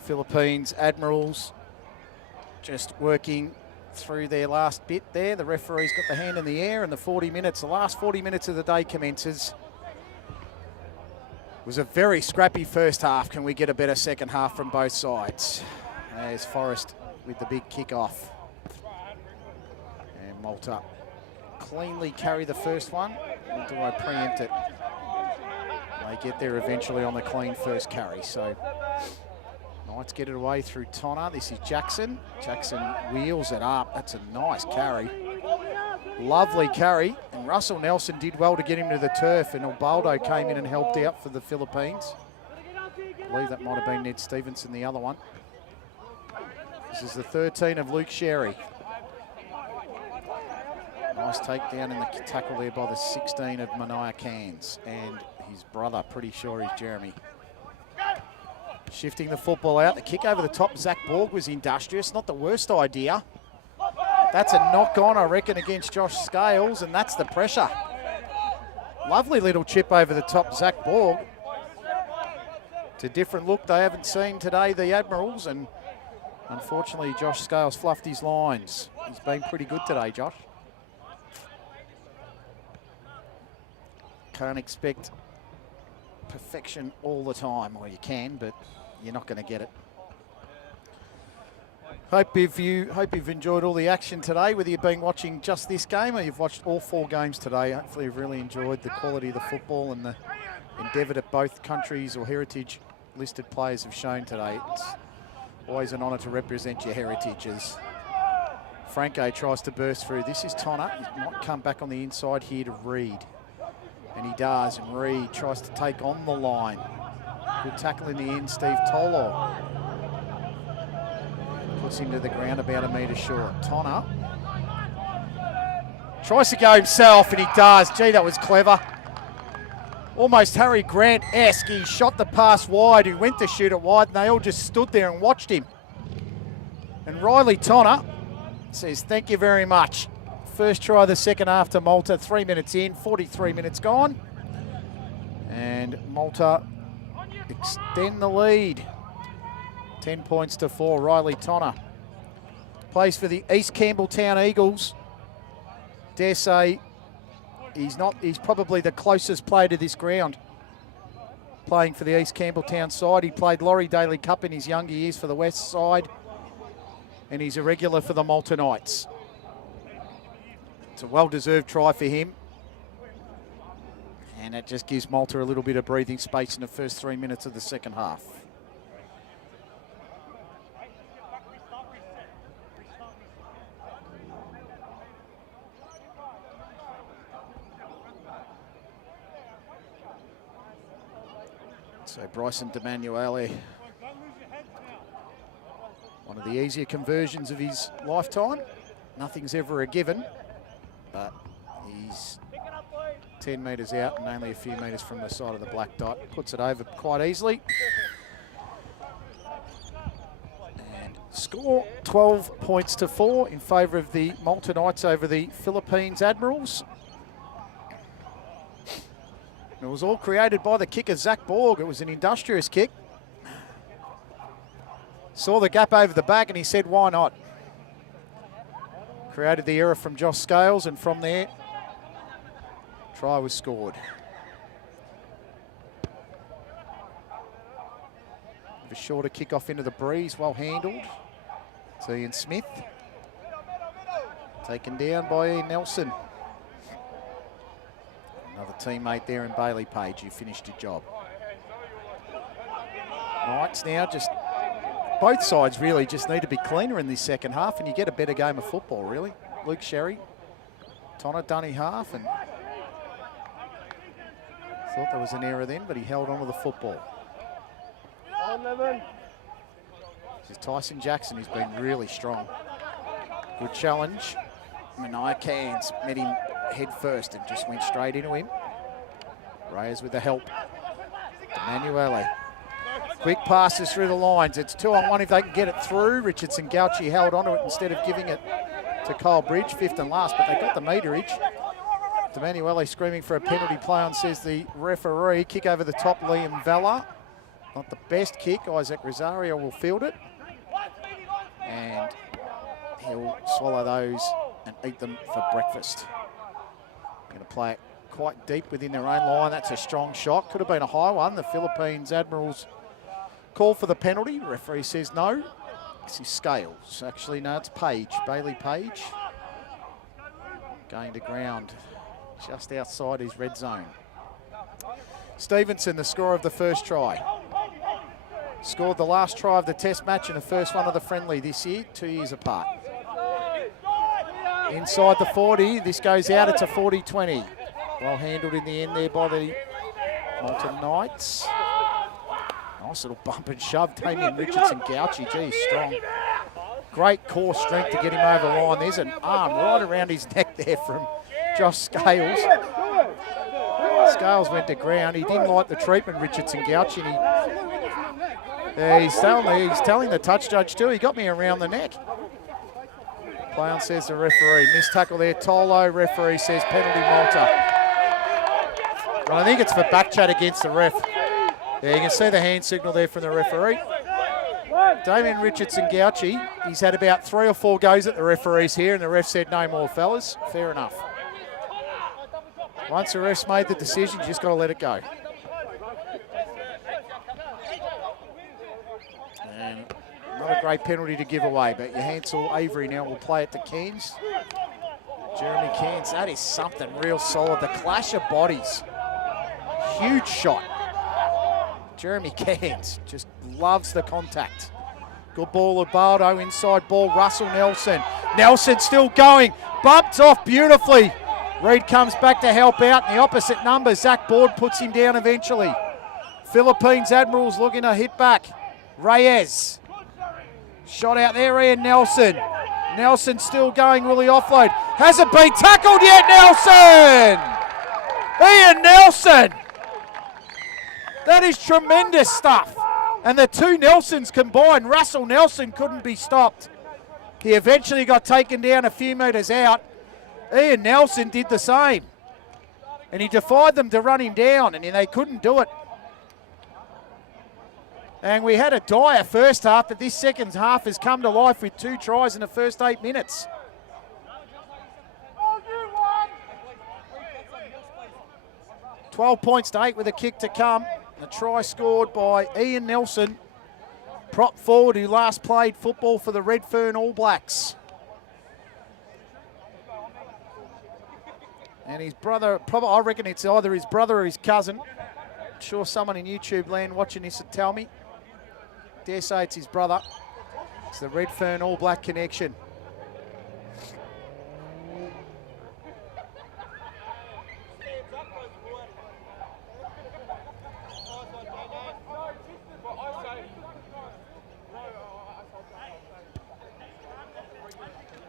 Philippines Admirals just working through their last bit there. The referee's got the hand in the air, and the last 40 minutes of the day commences. It was a very scrappy first half. Can we get a better second half from both sides? There's Forrest with the big kick-off. And Malta cleanly carry the first one. Or do I preempt it? They get there eventually on the clean first carry. So Knights get it away through Tonner. This is Jackson. Jackson wheels it up. That's a nice carry. Lovely carry. And Russell Nelson did well to get him to the turf, and Ubaldo came in and helped out for the Philippines. I believe that might have been Ned Stevenson, the other one. This is the 13 of Luke Sherry. Nice takedown in the tackle there by the 16 of Mania Cairns, and his brother, pretty sure he's Jeremy. Shifting the football out. The kick over the top, Zach Borg was industrious. Not the worst idea. That's a knock-on, I reckon, against Josh Scales, and that's the pressure. Lovely little chip over the top, Zach Borg. It's a different look they haven't seen today, the Admirals, and unfortunately Josh Scales fluffed his lines. He's been pretty good today, Josh. Can't expect perfection all the time, or you can, but you're not going to get it. Hope you've enjoyed all the action today, whether you've been watching just this game or you've watched all 4 games today. Hopefully you've really enjoyed the quality of the football and the endeavour that both countries or heritage listed players have shown today. It's always an honour to represent your heritages. Franco tries to burst through. This is Tonner. He might come back on the inside here to Reed. And he does, and Reed tries to take on the line. Good tackle in the end, Steve Tolo. Puts him to the ground about a metre short. Tonner tries to go himself, and he does. Gee, that was clever. Almost Harry Grant-esque. He shot the pass wide, who went to shoot it wide, and they all just stood there and watched him. And Riley Tonner says thank you very much. First try of the second half to Malta, 3 minutes in, 43 minutes gone. And Malta extend the lead. 10 points to 4, Riley Tonner. Plays for the East Campbelltown Eagles. Dare say he's probably the closest player to this ground. Playing for the East Campbelltown side. He played Laurie Daly Cup in his younger years for the West side. And he's a regular for the Malta Knights. It's a well-deserved try for him. And it just gives Malta a little bit of breathing space in the first 3 minutes of the second half. So Bryson DeManuele, one of the easier conversions of his lifetime. Nothing's ever a given, but he's 10 metres out and only a few metres from the side of the black dot. Puts it over quite easily. And score 12 points to 4 in favour of the Malta Knights over the Philippines Admirals. It was all created by the kicker, Zach Borg. It was an industrious kick. Saw the gap over the back and he said, why not? Created the error from Josh Scales, and from there, try was scored. A shorter kick off into the breeze, well handled. It's Ian Smith. Taken down by Ian Nelson. Another teammate there in Bailey Page, you finished your job. Knights now just, both sides really just need to be cleaner in this second half and you get a better game of football, really. Luke Sherry, Tonner dunny half, and thought there was an error then, but he held on to the football. This is Tyson Jackson, who's been really strong. Good challenge. Mania Cairns met him head first and just went straight into him. Reyes with the help. Emanuele. Quick passes through the lines. It's 2-on-1 if they can get it through. Richardson Gauchi held onto it instead of giving it to Kyle Bridge, fifth and last, but they got the meterage. Emanuele screaming for a penalty play on, says the referee. Kick over the top, Liam Vella. Not the best kick. Isaac Rosario will field it. And he'll swallow those and eat them for breakfast. Going to play it quite deep within their own line. That's a strong shot. Could have been a high one. The Philippines Admirals call for the penalty. The referee says no. This is Scales. Actually, no, it's Page. Bailey Page. Going to ground just outside his red zone. Stevenson, the scorer of the first try. Scored the last try of the test match and the first one of the friendly this year, 2 years apart. Inside the 40, this goes out, it's a 40-20. Well handled in the end there by the Malta Knights. Nice little bump and shove. Damien Richardson Gauchi, gee, strong. Great core strength to get him over the line. There's an arm right around his neck there from Josh Scales. Scales went to ground. He didn't like the treatment, Richardson Gauchi. He's telling the touch judge too, he got me around the neck. Play on, says the referee. Missed tackle there, Tolo. Referee says penalty Malta. Well, I think it's for back chat against the ref. Yeah, you can see the hand signal there from the referee. Damien Richardson Gauchi, he's had about 3 or 4 goes at the referees here, and the ref said no more, fellas. Fair enough. Once the ref's made the decision, you just got to let it go. And not a great penalty to give away, but your Hansel Avery now will play it to Cairns. Jeremy Cairns, that is something real solid. The clash of bodies. Huge shot. Jeremy Cairns just loves the contact. Good ball, Ubaldo, inside ball, Russell Nelson. Nelson still going, bumped off beautifully. Reed comes back to help out in the opposite number. Zach Board puts him down eventually. Philippines Admirals looking to hit back. Reyes. Shot out there, Ian Nelson. Nelson still going, will he offload? Hasn't been tackled yet, Nelson! Ian Nelson! That is tremendous stuff. And the two Nelsons combined, Russell Nelson couldn't be stopped. He eventually got taken down a few metres out. Ian Nelson did the same. And he defied them to run him down, and they couldn't do it. And we had a dire first half, but this second half has come to life with 2 tries in the first 8 minutes. £12 with a kick to come. A try scored by Ian Nelson, prop forward who last played football for the Redfern All Blacks. And his brother, probably, I reckon it's either his brother or his cousin. I'm sure someone in YouTube land watching this would tell me. Dare say it's his brother. It's the Redfern All Black connection.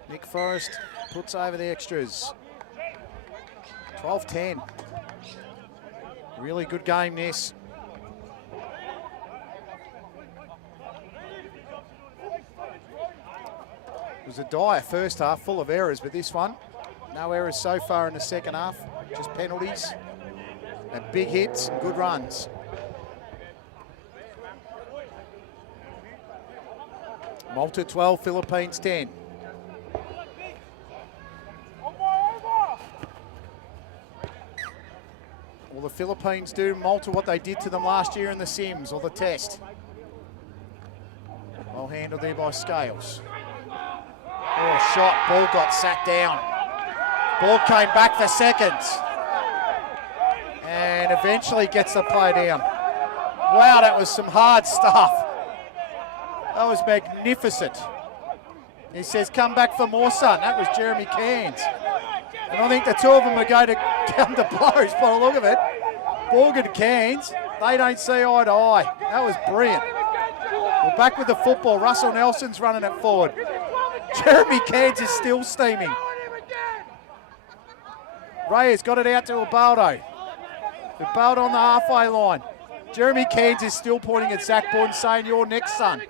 Nick Forrest puts over the extras. 12-10. Really good game this. It was a dire first half, full of errors, but this one, no errors so far in the second half. Just penalties and big hits and good runs. Malta 12, Philippines 10. Will the Philippines do Malta what they did to them last year in the Sims or the Test? Well handled there by Scales. Oh, shot, ball got sat down. Ball came back for seconds. And eventually gets the play down. Wow, that was some hard stuff. That was magnificent. He says, come back for more, son. That was Jeremy Cairns. And I think the two of them are going to come to blows by the look of it. Morgan and Cairns, they don't see eye to eye. That was brilliant. We're back with the football. Russell Nelson's running it forward. Jeremy Cairns is still steaming. Ray has got it out to Ubaldo. Ubaldo on the halfway line. Jeremy Cairns is still pointing at Zach Borden saying, you're next, son.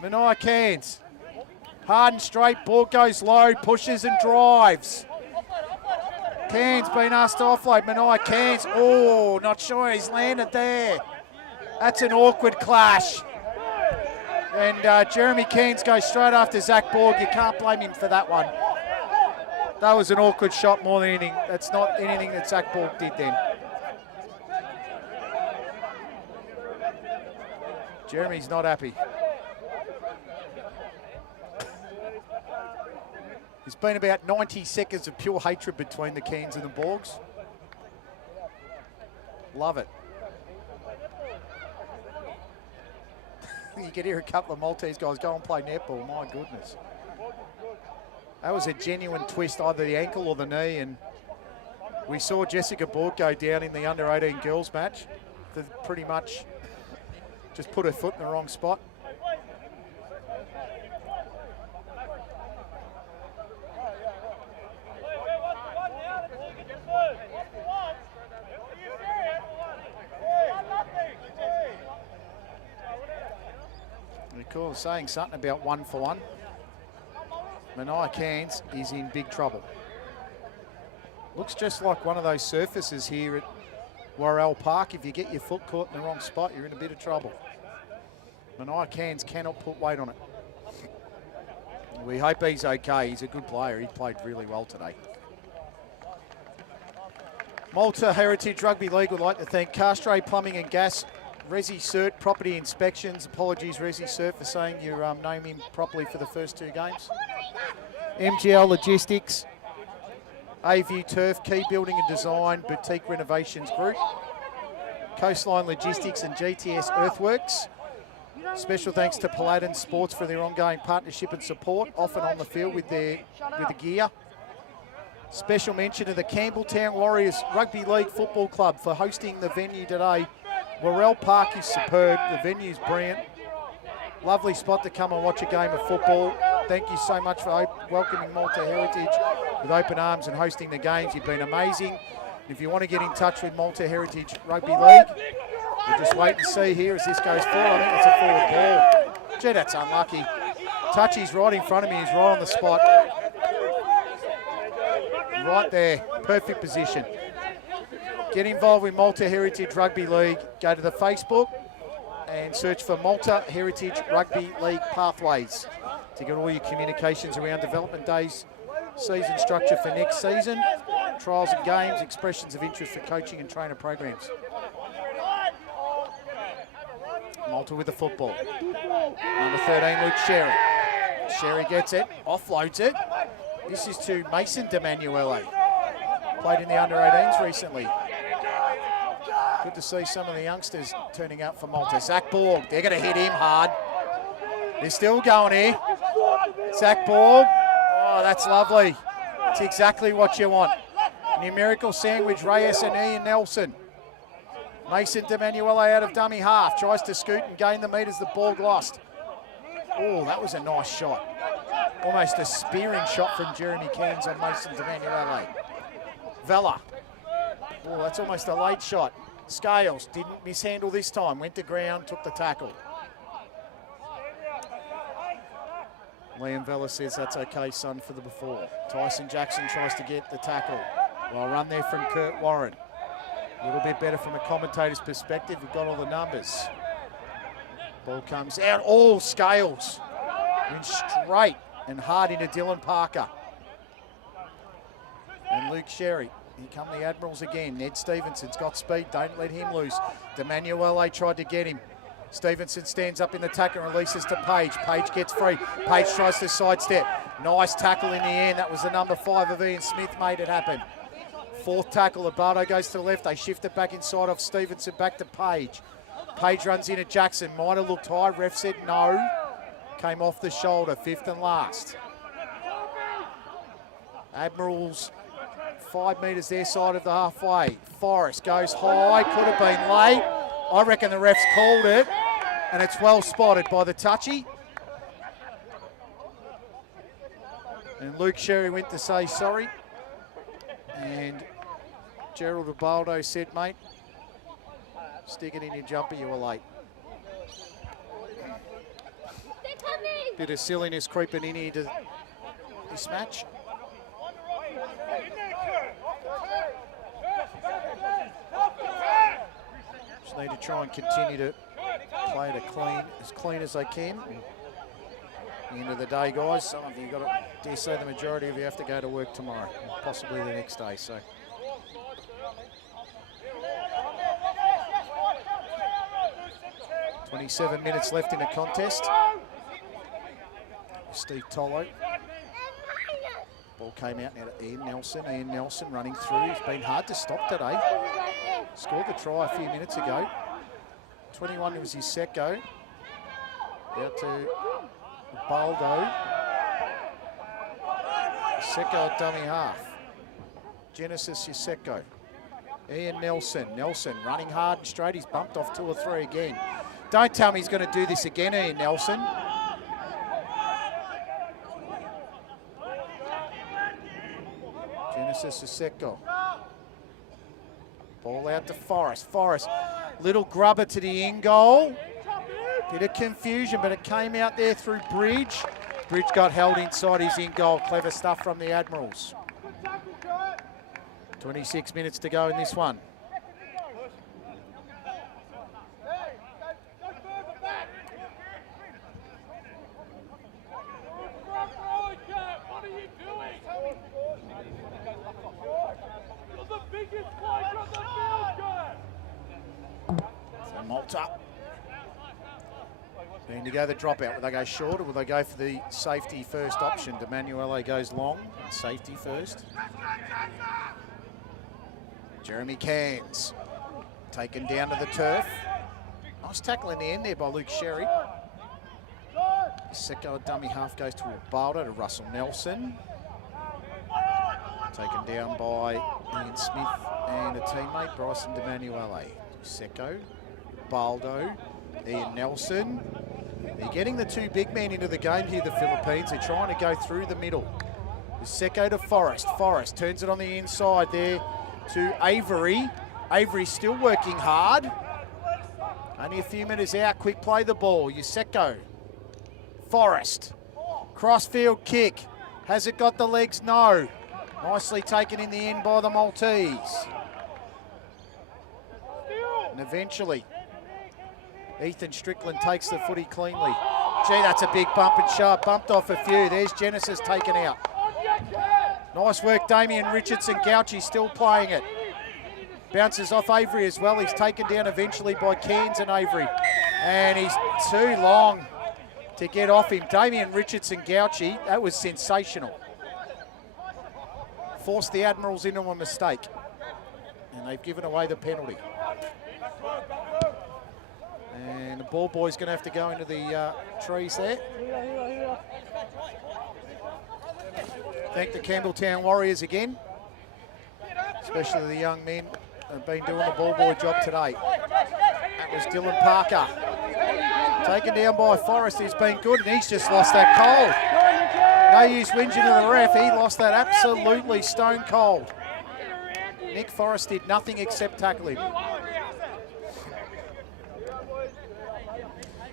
Mania Cairns. Hard and straight, ball goes low, pushes and drives. Cairns been asked to offload. Mania Cairns, oh, not sure he's landed there. That's an awkward clash. And Jeremy Cairns goes straight after Zach Borg. You can't blame him for that one. That was an awkward shot more than anything. That's not anything that Zach Borg did then. Jeremy's not happy. There's been about 90 seconds of pure hatred between the Cairns and the Borgs. Love it. You could hear a couple of Maltese guys go and play netball, my goodness. That was a genuine twist, either the ankle or the knee, and we saw Jessica Borg go down in the under-18 girls match. Pretty much just put her foot in the wrong spot. Cool, saying something about 1 for 1. Mania Cairns is in big trouble. Looks just like one of those surfaces here at Worrell Park. If you get your foot caught in the wrong spot, you're in a bit of trouble. Mania Cairns cannot put weight on it. We hope he's okay. He's a good player. He played really well today. Malta Heritage Rugby League would like to thank Castro Plumbing and Gas, Resi Cert Property Inspections. Apologies, Resi Cert, for saying your name improperly for the first 2 games. MGL Logistics, AView Turf, Key Building and Design, Boutique Renovations Group, Coastline Logistics and GTS Earthworks. Special thanks to Paladin Sports for their ongoing partnership and support, often on the field with the gear. Special mention to the Campbelltown Warriors Rugby League Football Club for hosting the venue today. Worrell Park is superb. The venue's brilliant. Lovely spot to come and watch a game of football. Thank you so much for welcoming Malta Heritage with open arms and hosting the games. You've been amazing. If you want to get in touch with Malta Heritage Rugby League, we'll just wait and see here as this goes forward. I think it's a forward ball. Gee, that's unlucky. Touchy's right in front of me. He's right on the spot. Right there. Perfect position. Get involved with Malta Heritage Rugby League. Go to the Facebook and search for Malta Heritage Rugby League Pathways to get all your communications around development days, season structure for next season, trials and games, expressions of interest for coaching and trainer programs. Malta with the football. Number 13, Luke Sherry. Sherry gets it, offloads it. This is to Mason D'Emanuele. Played in the under-18s recently. Good to see some of the youngsters turning up for Malta. Zach Borg, they're going to hit him hard. They're still going here. Zach Borg, oh, that's lovely. It's exactly what you want. Numerical sandwich, Reyes and Ian Nelson. Mason D'Emanuele out of dummy half, tries to scoot and gain the metres, the Borg lost. Oh, that was a nice shot. Almost a spearing shot from Jeremy Cairns on Mason D'Emanuele. Vella, oh, that's almost a late shot. Scales didn't mishandle this time, went to ground, took the tackle. Liam Vella says that's okay, son, for the before. Tyson Jackson tries to get the tackle. Well run there from Kurt Warren. A little bit better from a commentator's perspective. We've got all the numbers. Ball comes out. Oh, Scales. Went straight and hard into Dylan Parker. And Luke Sherry. Here come the Admirals again. Ned Stevenson's got speed. Don't let him loose. D'Emanuele tried to get him. Stevenson stands up in the tackle and releases to Page. Page gets free. Page tries to sidestep. Nice tackle in the end. That was the number 5 of Ian Smith, made it happen. Fourth tackle. Abardo goes to the left. They shift it back inside off Stevenson, back to Page. Page runs in at Jackson. Might have looked high. Ref said no. Came off the shoulder. 5th and last. Admirals 5 metres their side of the halfway. Forrest goes high. Could have been late. I reckon the ref's called it. And it's well spotted by the touchy. And Luke Sherry went to say sorry. And Gerald Abaldo said, mate, stick it in your jumper, you were late. Bit of silliness creeping in here to this match. Just need to try and continue to play it as clean as they can. At the end of the day, guys, some of you got to, dare say the majority of you have to go to work tomorrow, possibly the next day. So 27 minutes left in the contest. Steve Tolo. Ball came out now to Ian Nelson. Ian Nelson running through. It's been hard to stop today. Scored the try a few minutes ago. 21 was his set go. Out to Baldo. Secco at dummy half. Genesis Yuseko. Ian Nelson. Nelson running hard and straight. He's bumped off 2 or 3 again. Don't tell me he's going to do this again, Ian Nelson. Genesis Yuseko. Ball out to Forrest. Forrest, little grubber to the in goal. Bit of confusion, but it came out there through Bridge. Bridge got held inside his in goal. Clever stuff from the Admirals. 26 minutes to go in this one. So Malta. Being to go the dropout. Will they go short or will they go for the safety first option? D'Emanuele goes long. Safety first. Jeremy Cairns taken down to the turf. Nice tackle in the end there by Luke Sherry. Secco dummy half goes to Abaldo to Russell Nelson. Taken down by Ian Smith and a teammate, Bryson D'Emanuele. Secco, Baldo, Ian Nelson. They're getting the 2 big men into the game here, the Philippines. They're trying to go through the middle. Secco to Forrest. Forrest turns it on the inside there to Avery. Avery still working hard. Only a few minutes out. Quick play the ball. Yuseko. Forrest. Crossfield kick. Has it got the legs? No. Nicely taken in the end by the Maltese. And eventually, Ethan Strickland takes the footy cleanly. Gee, that's a big bump and shove. Bumped off a few. There's Genesis taken out. Nice work, Damien Richardson. Gauchi still playing it. Bounces off Avery as well. He's taken down eventually by Cairns and Avery. And he's too long to get off him. Damien Richardson, Gauchi, that was sensational. Forced the Admirals into a mistake. And they've given away the penalty. And the ball boy's going to have to go into the trees there. Thank the Campbelltown Warriors again. Especially the young men have been doing the ball boy job today. That was Dylan Parker. Taken down by Forrest, he's been good, and he's just lost that cold. No use whinging to the ref, he lost that absolutely stone cold. Nick Forrest did nothing except tackle him.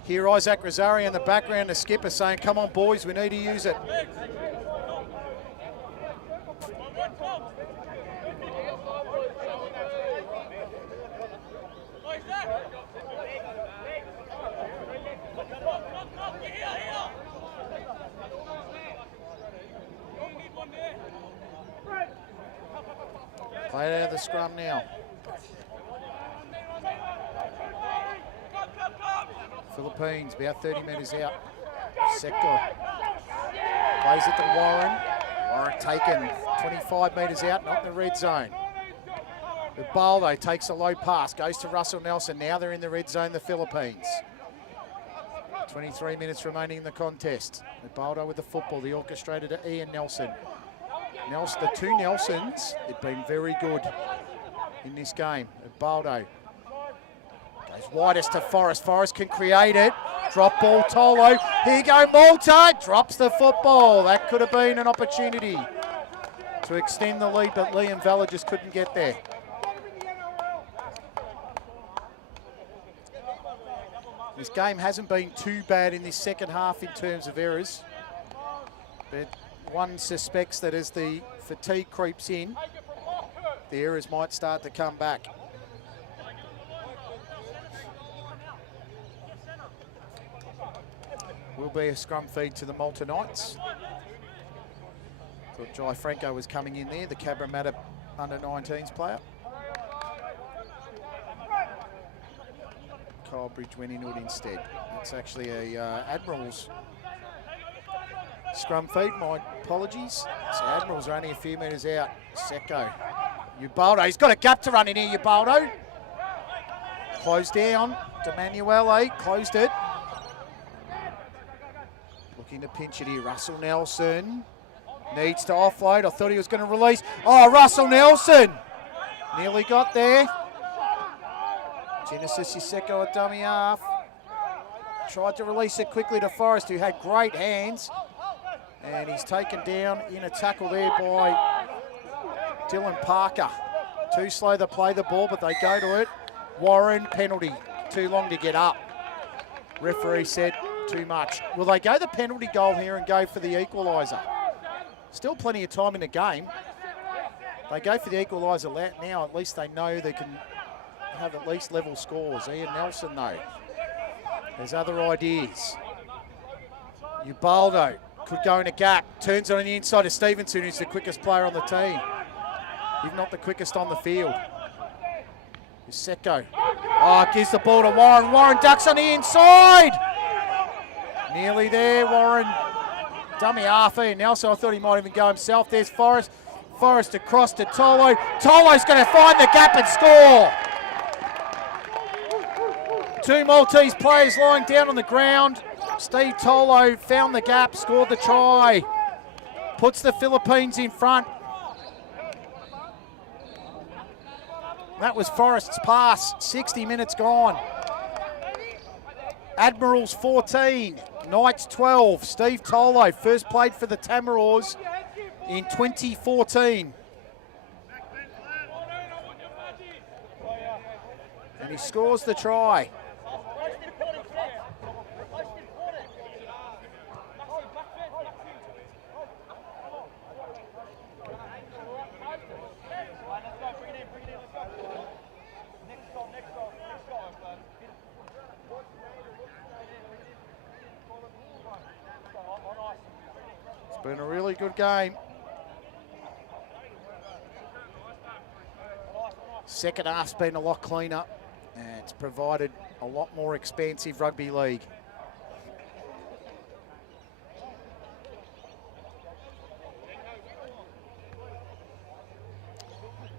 Here Isaac Rosario in the background, the skipper saying, come on boys, we need to use it. Played out of the scrum now. Philippines about 30 metres out. Sector plays it to Warren. Warren taken 25 metres out, not in the red zone. Ubaldo takes a low pass, goes to Russell Nelson. Now they're in the red zone, the Philippines. 23 minutes remaining in the contest. Ubaldo with the football, the orchestrator to Ian Nelson. The two Nelsons have been very good in this game. Ubaldo goes widest to Forrest. Forrest can create it. Drop ball, Tolo. Here you go, Malta. Drops the football. That could have been an opportunity to extend the lead, but Liam Vella just couldn't get there. This game hasn't been too bad in this second half in terms of errors, but one suspects that as the fatigue creeps in, the errors might start to come back. Will be a scrum feed to the Malta Knights. Thought Jai Franco was coming in there, the Cabramatta under-19s player. Kyle Bridge went into it instead. It's actually a Admirals scrum feed, my apologies. So Admirals are only a few metres out. Secco. Ubaldo, he's got a gap to run in here, Ubaldo. Closed down. D'Emanuele closed it. Looking to pinch it here. Russell Nelson needs to offload. I thought he was going to release. Oh, Russell Nelson nearly got there. Genesis Iseko at dummy half. Tried to release it quickly to Forrest, who had great hands. And he's taken down in a tackle there by Dylan Parker. Too slow to play the ball, but they go to it. Warren, penalty. Too long to get up. Referee said too much. Will they go the penalty goal here and go for the equaliser? Still plenty of time in the game. They go for the equaliser now, at least they know they can have at least level scores. Ian Nelson, though, there's other ideas. Ubaldo could go in a gap, turns it on the inside to Stevenson, who's the quickest player on the team, if not the quickest on the field. Secco. Oh, gives the ball to Warren. Warren ducks on the inside. Nearly there, Warren. Dummy half Ian Nelson. I thought he might even go himself. There's Forrest. Forrest across to Tolo. Tolo's going to find the gap and score. Two Maltese players lying down on the ground. Steve Tolo found the gap, scored the try. Puts the Philippines in front. That was Forrest's pass, 60 minutes gone. Admirals 14, Knights 12. Steve Tolo first played for the Tamaraws in 2014. And he scores the try. It's been a really good game. Second half's been a lot cleaner, and it's provided a lot more expansive rugby league.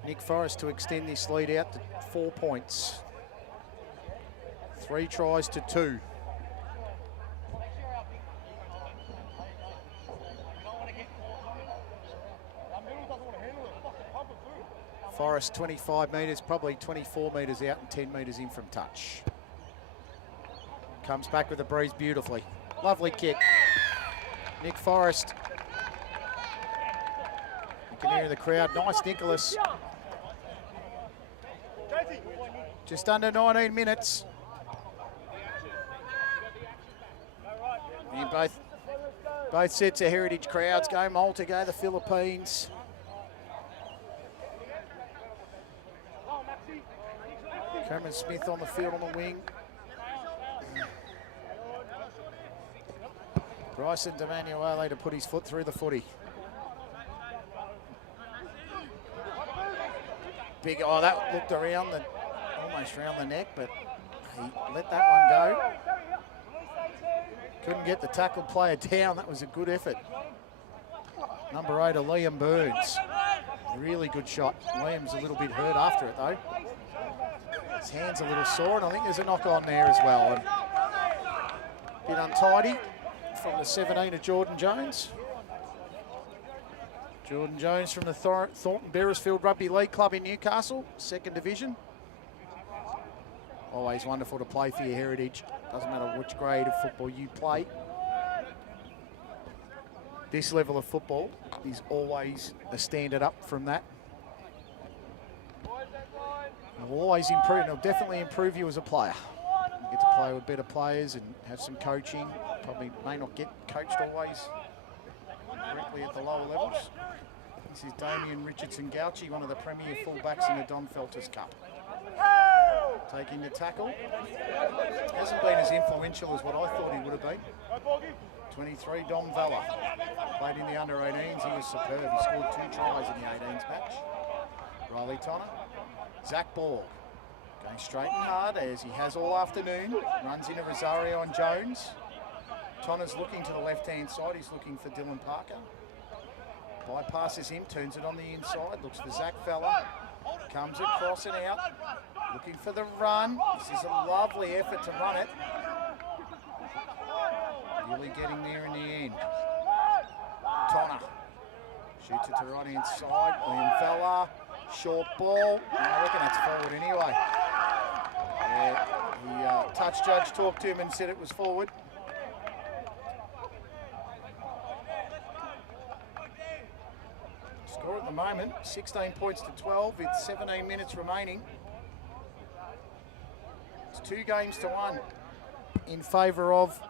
Nick Forrest to extend this lead out to 4 points. 3 tries to 2. Forrest 25 metres, probably 24 metres out and 10 metres in from touch. Comes back with the breeze beautifully. Lovely kick. Nick Forrest. You can hear the crowd. Nice, Nicholas. Just under 19 minutes. And both sets of heritage crowds go. Malta go the Philippines. Cameron Smith on the field on the wing. Bryson D'Emanuele to put his foot through the footy. Big, oh, that looked around the, almost around the neck, but he let that one go. Couldn't get the tackle player down. That was a good effort. Number 8, Liam Burns. Really good shot. Liam's a little bit hurt after it though. His hand's a little sore, and I think there's a knock on there as well. And a bit untidy from the 17 of Jordan Jones. Jordan Jones from the Thornton Beresfield Rugby League Club in Newcastle, 2nd Division. Always wonderful to play for your heritage. Doesn't matter which grade of football you play. This level of football is always a standard up from that. It will always improve, and it'll definitely improve you as a player. You get to play with better players and have some coaching. Probably may not get coached always correctly at the lower levels. This is Damien Richardson-Gauchi, one of the premier fullbacks in the Don Felters Cup. Taking the tackle. Hasn't been as influential as what I thought he would have been. 23, Dom Vella. Played in the under-18s, he was superb. He scored 2 tries in the 18s match. Riley Tonner. Zach Borg. Going straight and hard, as he has all afternoon. Runs into Rosario on Jones. Tonner's looking to the left-hand side. He's looking for Dylan Parker. Bypasses him, turns it on the inside. Looks for Zach Fella. Comes across and out. Looking for the run. This is a lovely effort to run it. Really getting there in the end. Tonner. Shoots it to the right-hand side. Liam Fella. Short ball. I reckon that's forward anyway. Yeah, the touch judge talked to him and said it was forward. Score at the moment, 16 points to 12 with 17 minutes remaining. It's 2 games to 1 in favour of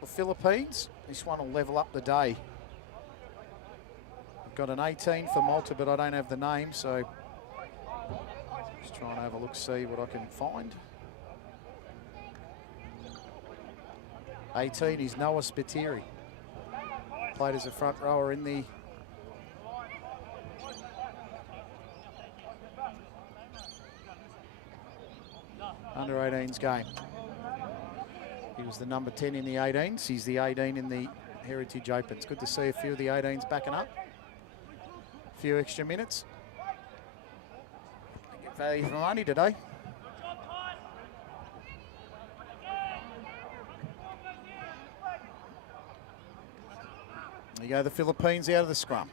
the Philippines. This one will level up the day. I've got an 18 for Malta, but I don't have the name, so just trying to have a look, see what I can find. 18 is Noah Spiteri. Played as a front rower in the under-18s game. He was the number 10 in the 18s. He's the 18 in the Heritage Open. It's good to see a few of the 18s backing up. A few extra minutes. Get value for money today. There you go, the Philippines out of the scrum.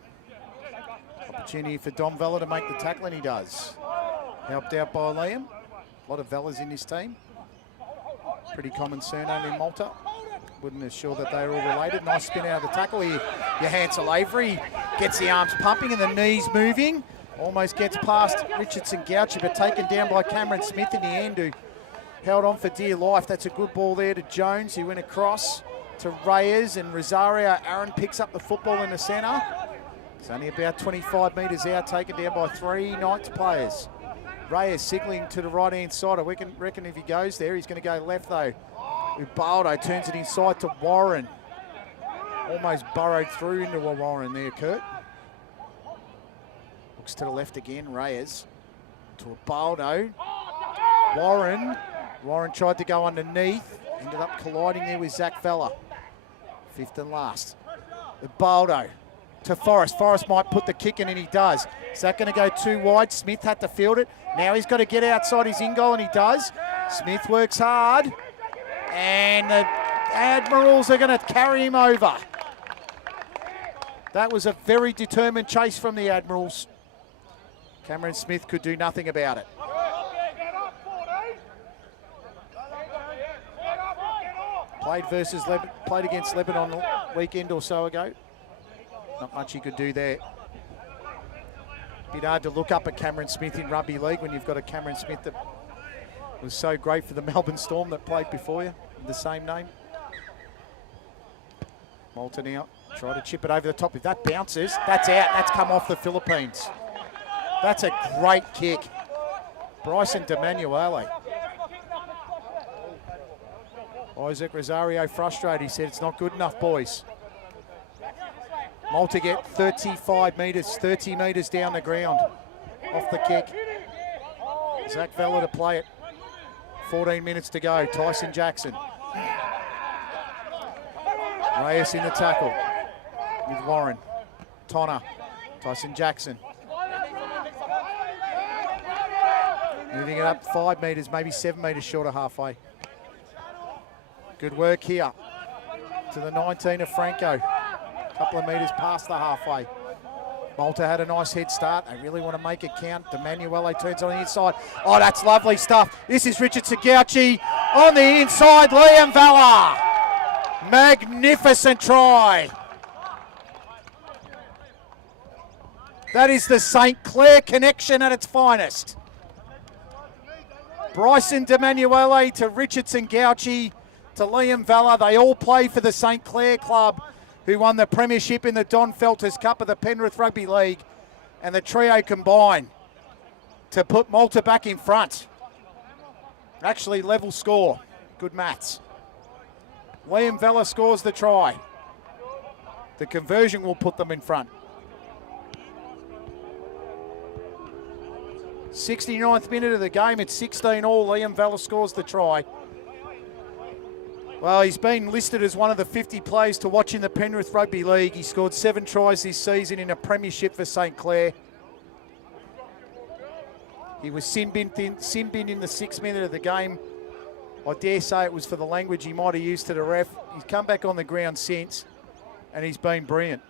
Opportunity for Dom Vella to make the tackle, and he does. Helped out by Liam. A lot of Vellas in this team. Pretty common surname in Malta. Wouldn't assure that they're all related. Nice spin out of the tackle here. Johansson Avery gets the arms pumping and the knees moving. Almost gets past Richardson-Gauchi, but taken down by Cameron Smith in the end, who held on for dear life. That's a good ball there to Jones, who went across to Reyes, and Rosario. Aaron picks up the football in the centre. It's only about 25 metres out, taken down by 3 Knights players. Reyes signalling to the right-hand side. I reckon if he goes there, he's going to go left though. Ubaldo turns it inside to Warren. Almost burrowed through into a Warren there, Kurt. Looks to the left again, Reyes. To a Baldo. Warren tried to go underneath. Ended up colliding there with Zach Vella. Fifth and last. Baldo to Forrest. Forrest might put the kick in, and he does. Is that going to go too wide? Smith had to field it. Now he's got to get outside his in goal, and he does. Smith works hard. And the Admirals are going to carry him over. That was a very determined chase from the Admirals. Cameron Smith could do nothing about it. Played against Lebanon a weekend or so ago. Not much he could do there. Bit hard to look up at Cameron Smith in rugby league when you've got a Cameron Smith that was so great for the Melbourne Storm that played before you, with the same name. Malta now, try to chip it over the top. If that bounces, that's out. That's come off the Philippines. That's a great kick. Bryson DeManuele. Isaac Rosario frustrated. He said, it's not good enough, boys. Malta get 35 metres, 30 metres down the ground off the kick. Zach Vella to play it. 14 minutes to go. Tyson Jackson. Reyes in the tackle with Warren. Tonner. Tyson Jackson. Moving it up 5 metres, maybe 7 metres short of halfway. Good work here to the 19 of Franco. A couple of metres past the halfway. Malta had a nice head start. They really want to make it count. DeManuele turns on the inside. Oh, that's lovely stuff. This is Richard Sagauchi on the inside. Liam Valla. Magnificent try. That is the St. Clair connection at its finest. Bryson DeManuele to Richardson Gauchi to Liam Valla. They all play for the St. Clair club, who won the premiership in the Don Felters Cup of the Penrith Rugby League. And the trio combine to put Malta back in front. Actually, level score. Good maths. Liam Valla scores the try. The conversion will put them in front. 69th minute of the game, it's 16 all. Liam Valla scores the try. Well, he's been listed as one of the 50 players to watch in the Penrith Rugby League. He scored 7 tries this season in a premiership for St. Clair. He was sin-binned in the 6th minute of the game. I dare say it was for the language he might have used to the ref. He's come back on the ground since, and he's been brilliant.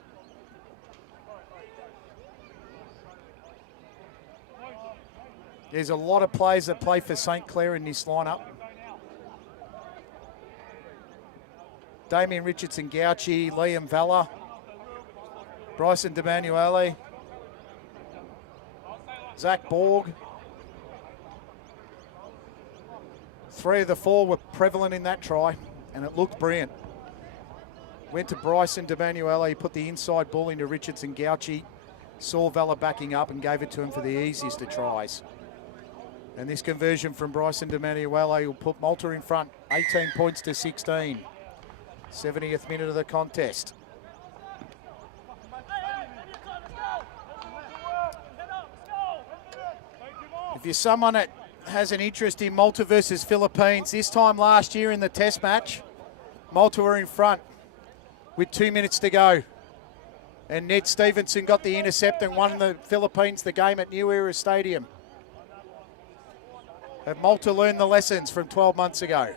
There's a lot of players that play for St. Clair in this lineup. Damien Richardson Gauchi, Liam Valla, Bryson DeManuele, Zach Borg. 3 of the 4 were prevalent in that try, and it looked brilliant. Went to Bryson DeManuele, he put the inside ball into Richardson Gauchi, saw Valla backing up and gave it to him for the easiest of tries. And this conversion from Bryson DeManuele will put Malta in front, 18 points to 16. 70th minute of the contest. If you're someone that has an interest in Malta versus Philippines, this time last year in the test match, Malta were in front with 2 minutes to go. And Ned Stevenson got the intercept and won the Philippines the game at New Era Stadium. Have Malta learned the lessons from 12 months ago?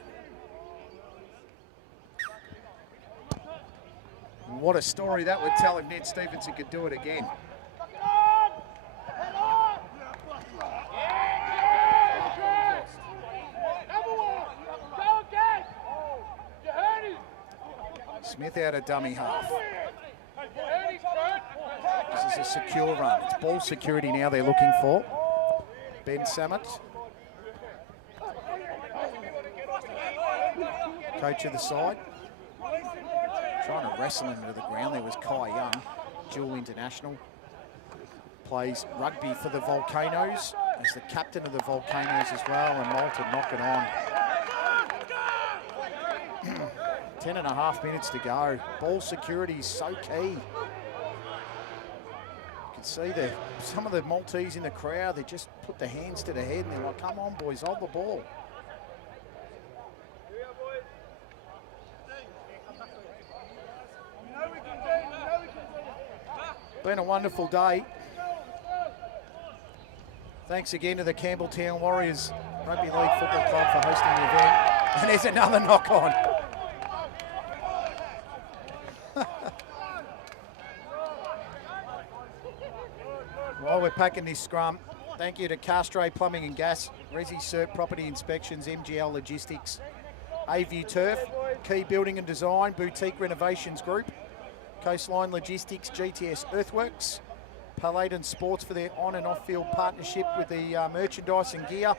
And what a story that would tell if Ned Stevenson could do it again. Smith out of dummy half. This is a secure run. It's ball security now they're looking for. Ben Samet. Coach of the side. Trying to wrestle him to the ground. There was Kai Young, dual international. Plays rugby for the Volcanoes. As the captain of the Volcanoes as well. And Malta knock it on. 10.5 minutes to go. Ball security is so key. You can see some of the Maltese in the crowd, they just put their hands to the head and they're like, come on boys, hold the ball. Been a wonderful day. Thanks again to the Campbelltown Warriors Rugby League Football Club for hosting the event. And there's another knock on. While we're packing this scrum, thank you to Castro Plumbing and Gas, Resi Cert Property Inspections, MGL Logistics, A-View Turf, Key Building and Design, Boutique Renovations Group, Coastline Logistics, GTS Earthworks, Paladin Sports for their on and off field partnership with the merchandise and gear,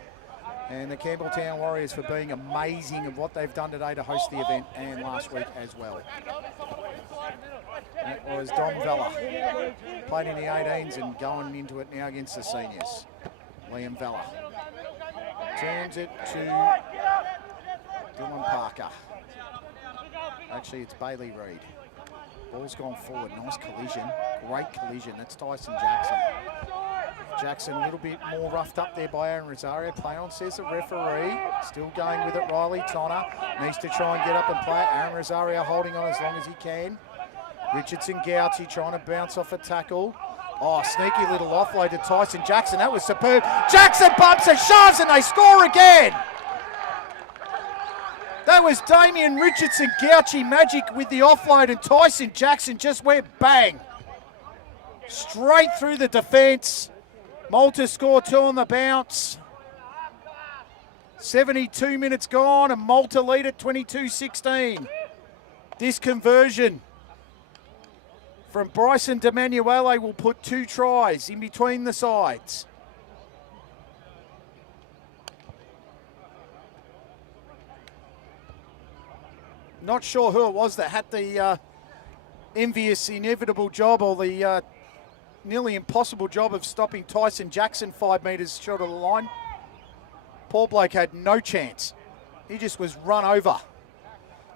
and the Campbelltown Warriors for being amazing of what they've done today to host the event and last week as well. That was Dom Vella, played in the 18s and going into it now against the seniors. Liam Vella turns it to Dylan Parker. Actually, it's Bailey Reid. Ball's gone forward, nice collision, great collision. That's Tyson Jackson. Jackson a little bit more roughed up there by Aaron Rosario. Play on, says the referee. Still going with it, Riley Tonner. Needs to try and get up and play. Aaron Rosario holding on as long as he can. Richardson Gouchy trying to bounce off a tackle. Oh, sneaky little offload to Tyson Jackson. That was superb. Jackson bumps and shoves and they score again. That was Damien Richardson Gouchy magic with the offload, and Tyson Jackson just went bang. Straight through the defence. Malta score 2 on the bounce. 72 minutes gone and Malta lead at 22-16. This conversion from Bryson DeManuele will put 2 tries in between the sides. Not sure who it was that had the envious, inevitable job or the nearly impossible job of stopping Tyson Jackson 5 metres short of the line. Poor bloke had no chance. He just was run over.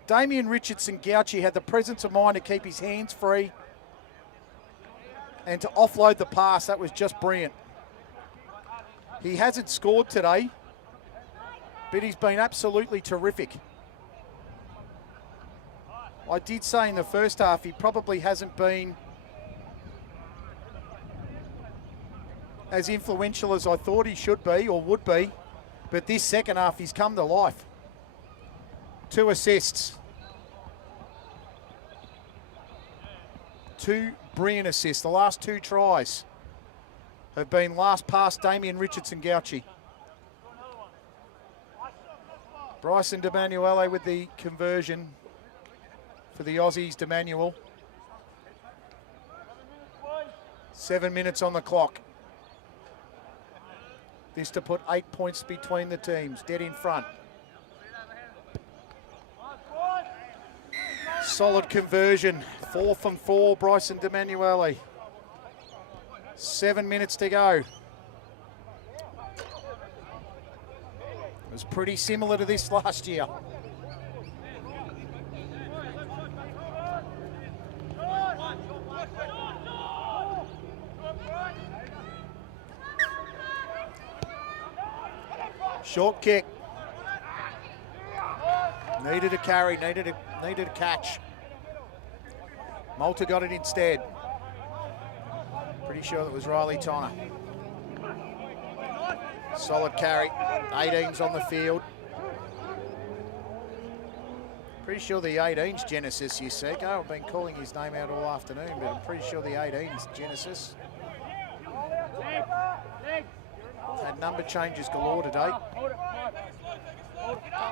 Damien Richardson Gouchy had the presence of mind to keep his hands free and to offload the pass. That was just brilliant. He hasn't scored today, but he's been absolutely terrific. I did say in the first half he probably hasn't been as influential as I thought he should be or would be, but this second half he's come to life. 2 assists. 2 brilliant assists. The last 2 tries have been last pass Damien Richardson Gouchy. Bryson DeManuele with the conversion for the Aussies, DeManuel. 7 minutes on the clock. This to put 8 points between the teams, dead in front. Solid conversion, 4 from 4, Bryson DeManuele. 7 minutes to go. It was pretty similar to this last year. Short kick. Needed a carry, needed a catch. Malta got it instead. Pretty sure that was Riley Tonner. Solid carry. 18's on the field. Pretty sure the 18's Genesis Yuseko. I've been calling his name out all afternoon, but I'm pretty sure the 18's Genesis. Had number changes galore today.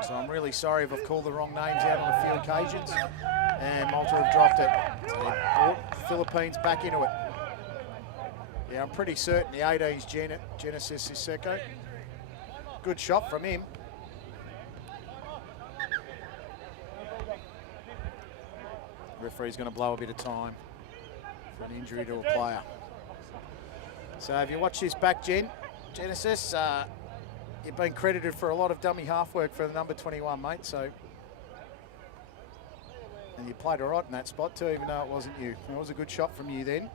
So I'm really sorry if I've called the wrong names out on a few occasions. And Malta have dropped it. So they brought the Philippines back into it. Yeah, I'm pretty certain the 18's Genesis Yuseko. Good shot from him. Referee's going to blow a bit of time for an injury to a player. So if you watch this back, Genesis, you've been credited for a lot of dummy half work for the number 21, mate, so And you played all right in that spot too, even though it wasn't you. It was a good shot from you then.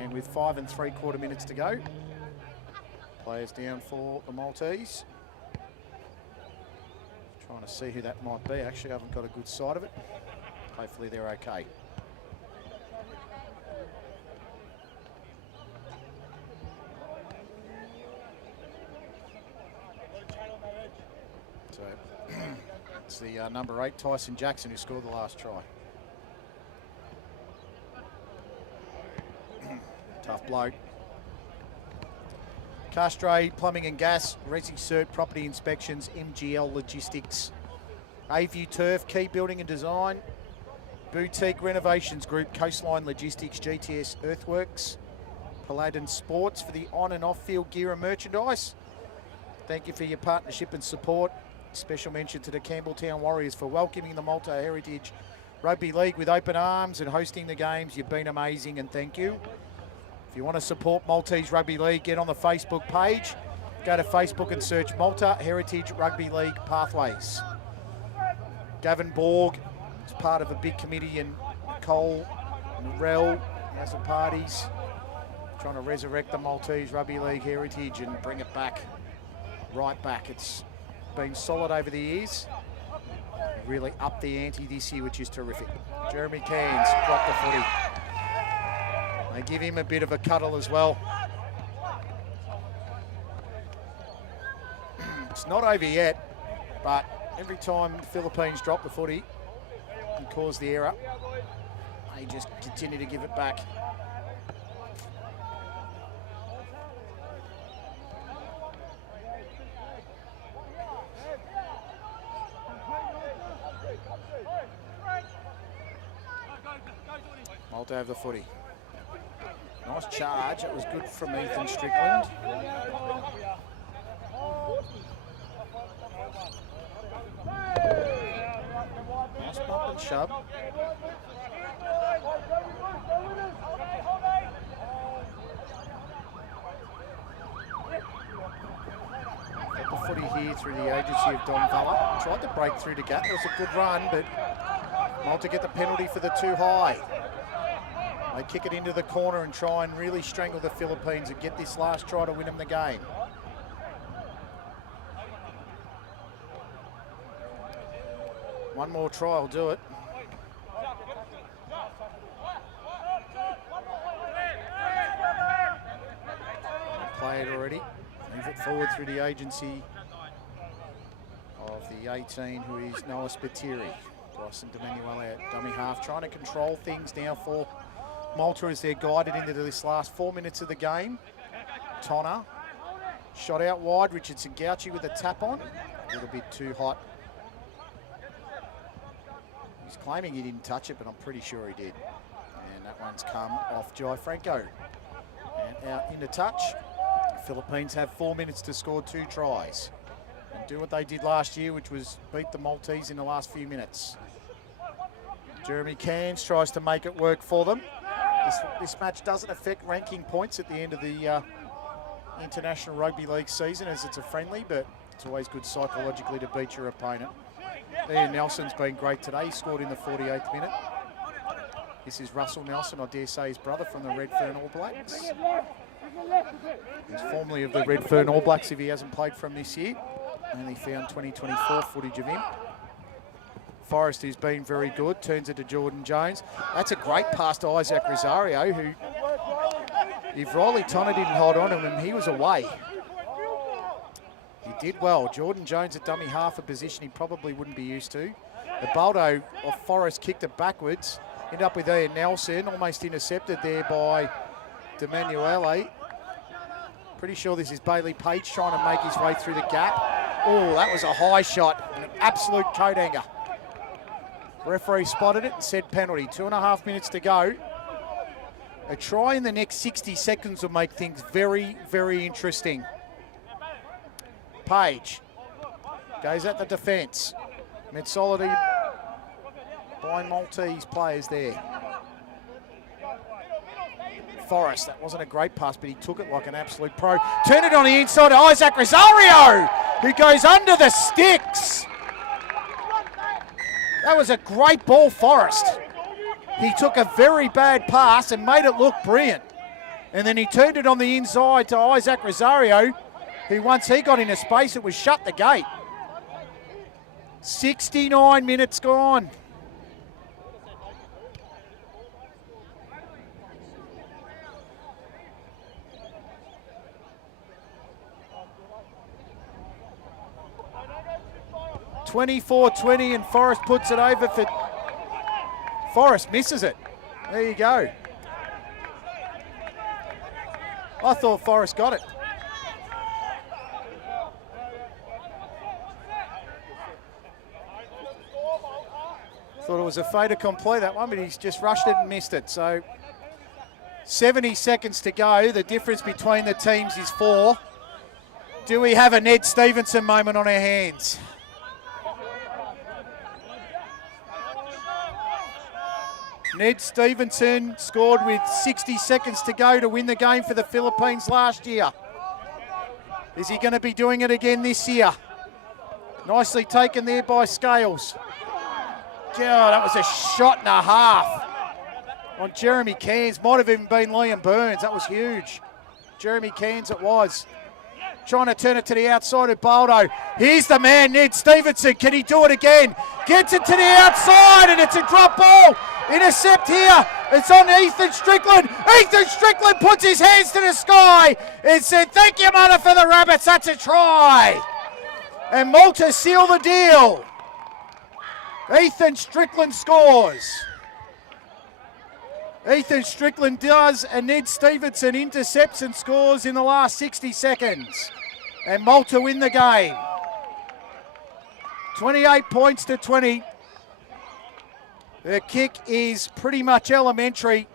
And with 5 3/4 minutes to go, players down for the Maltese. Trying to see who that might be. Actually, I haven't got a good sight of it. Hopefully they're okay. So it's the number 8, Tyson Jackson, who scored the last try. Tough bloke. Castray Plumbing and Gas, Resi Cert Property Inspections, MGL Logistics, A-View Turf, Key Building and Design, Boutique Renovations Group, Coastline Logistics, GTS Earthworks, Paladin Sports for the on and off field gear and merchandise. Thank you for your partnership and support. Special mention to the Campbelltown Warriors for welcoming the Malta Heritage Rugby League with open arms and hosting the games. You've been amazing, and thank you. If you want to support Maltese Rugby League, get on the Facebook page. Go to Facebook and search Malta Heritage Rugby League Pathways. Gavin Borg is part of a big committee, and Nicole and Worrell has the parties trying to resurrect the Maltese Rugby League heritage and bring it back, right back. It's been solid over the years. Really upped the ante this year, which is terrific. Jeremy Cairns dropped the footy. They give him a bit of a cuddle as well. It's not over yet, but every time the Philippines drop the footy and cause the error, they just continue to give it back. Malta have the footy. Nice charge. That was good from Ethan Strickland. Nice bump and shove. Got the footy here through the agency of Don Valla. Tried to break through to gap. It was a good run, but Malta get the penalty for the too high. They kick it into the corner and try and really strangle the Philippines and get this last try to win them the game. One more try will do it. Play it already. Move it forward through the agency of the 18, who is Noah Spiteri. Bryson D'Emanuele at dummy half, trying to control things now for Malta as they're guided into this last 4 minutes of the game. Tonner, shot out wide. Richardson Gauchi with a tap on. A little bit too hot. He's claiming he didn't touch it, but I'm pretty sure he did. And that one's come off Jai Franco. And out into touch. The Philippines have 4 minutes to score 2 tries. And do what they did last year, which was beat the Maltese in the last few minutes. Jeremy Cairns tries to make it work for them. This match doesn't affect ranking points at the end of the International Rugby League season, as it's a friendly, but it's always good psychologically to beat your opponent. Ian Nelson's been great today. He scored in the 48th minute. This is Russell Nelson, I dare say his brother, from the Redfern All Blacks. He's formerly of the Redfern All Blacks if he hasn't played from this year. Only found 2024 footage of him. Forrest, who's been very good, turns it to Jordan Jones. That's a great pass to Isaac Rosario, who, if Riley Tonner didn't hold on to him, he was away. He did well. Jordan Jones at dummy half, a position he probably wouldn't be used to. The Baldo of Forrest kicked it backwards. Ended up with Ian Nelson, almost intercepted there by D'Emanuele. Pretty sure this is Bailey Page trying to make his way through the gap. Oh, that was a high shot, an absolute coat hanger. Referee spotted it and said penalty. 2.5 minutes to go. A try in the next 60 seconds will make things very, very interesting. Page goes at the defence. Met solidly by Maltese players there. Forrest, that wasn't a great pass, but he took it like an absolute pro. Turned it on the inside to Isaac Rosario, who goes under the sticks. That was a great ball, Forrest. He took a very bad pass and made it look brilliant. And then he turned it on the inside to Isaac Rosario, who once he got into space, it was shut the gate. 69 minutes gone. (24-20) and Forrest puts it over for... Forrest misses it. There you go. I thought Forrest got it. Thought it was a fait accompli, that one, but he's just rushed it and missed it. So 70 seconds to go. The difference between the teams is 4. Do we have a Ned Stevenson moment on our hands? Ned Stevenson scored with 60 seconds to go to win the game for the Philippines last year. Is he going to be doing it again this year? Nicely taken there by Scales. God, that was a shot and a half on Jeremy Cairns. Might have even been Liam Burns. That was huge. Jeremy Cairns it was. Trying to turn it to the outside of Baldo. Here's the man, Ned Stevenson. Can he do it again? Gets it to the outside, and it's a drop ball. Intercept here. It's on Ethan Strickland. Ethan Strickland puts his hands to the sky and said, "Thank you, mother, for the rabbits. That's a try." And Malta seal the deal. Ethan Strickland scores. Ethan Strickland does, and Ned Stevenson intercepts and scores in the last 60 seconds. And Malta win the game. 28 points to 20. The kick is pretty much elementary.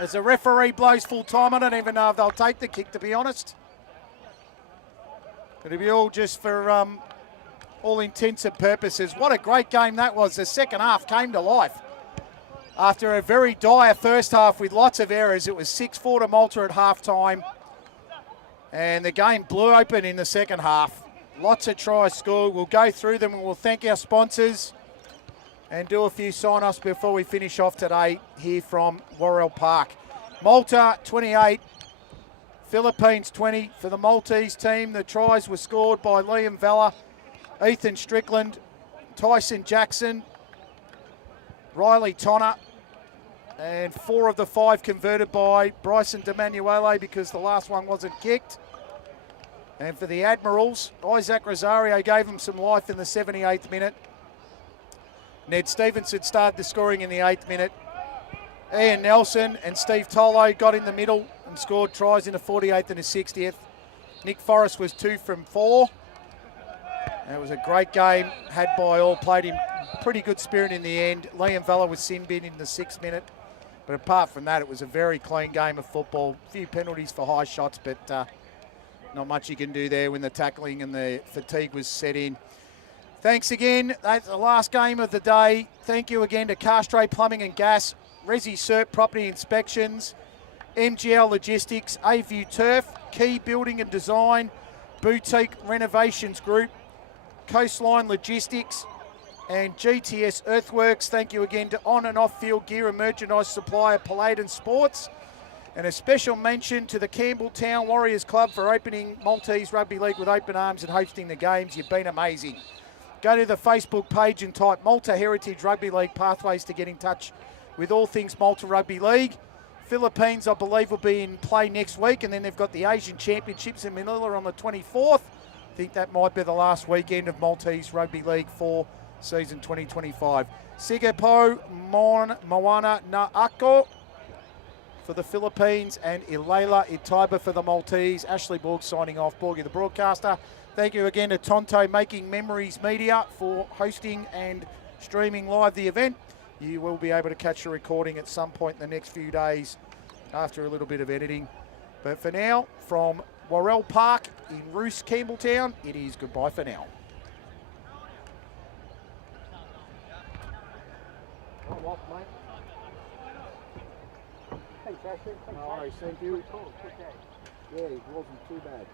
As the referee blows full time, I don't even know if they'll take the kick, to be honest. It'll be all just for all intents and purposes. What a great game that was. The second half came to life. After a very dire first half with lots of errors, it was 6-4 to Malta at halftime. And the game blew open in the second half. Lots of tries scored. We'll go through them and we'll thank our sponsors and do a few sign-offs before we finish off today here from Worrell Park. Malta 28, Philippines 20 for the Maltese team. The tries were scored by Liam Vella, Ethan Strickland, Tyson Jackson, Riley Tonner, and 4 of the 5 converted by Bryson DeManuele because the last one wasn't kicked. And for the Admirals, Isaac Rosario gave them some life in the 78th minute. Ned Stevenson started the scoring in the 8th minute. Ian Nelson and Steve Tolo got in the middle and scored tries in the 48th and the 60th. Nick Forrest was 2 from 4. And it was a great game had by all, played in pretty good spirit in the end. Liam Vella was sin bin in the 6th minute. But apart from that, it was a very clean game of football. A few penalties for high shots, but not much you can do there when the tackling and the fatigue was set in. Thanks again. That's the last game of the day. Thank you again to Carstray Plumbing and Gas, Resi Cert Property Inspections, MGL Logistics, A-View Turf, Key Building and Design, Boutique Renovations Group, Coastline Logistics, and GTS Earthworks. Thank you again to on and off field gear and merchandise supplier Paladin Sports. And a special mention to the Campbelltown Warriors Club for opening Maltese Rugby League with open arms and hosting the games. You've been amazing. Go to the Facebook page and type Malta Heritage Rugby League pathways to get in touch with all things Malta Rugby League. Philippines, I believe, will be in play next week, and then they've got the Asian Championships in Manila on the 24th. I think that might be the last weekend of Maltese Rugby League for season 2025. Sigapo Moana na Ako for the Philippines and Ilela Itaiba for the Maltese. Ashley Borg signing off. Borgie the broadcaster. Thank you again to Tonto Making Memories Media for hosting and streaming live the event. You will be able to catch a recording at some point in the next few days after a little bit of editing. But for now, from Worrell Park in Ruse, Campbelltown, it is goodbye for now. I'm off, mate. Thanks, Ashley. No worries, thank you. Yeah, it wasn't too bad.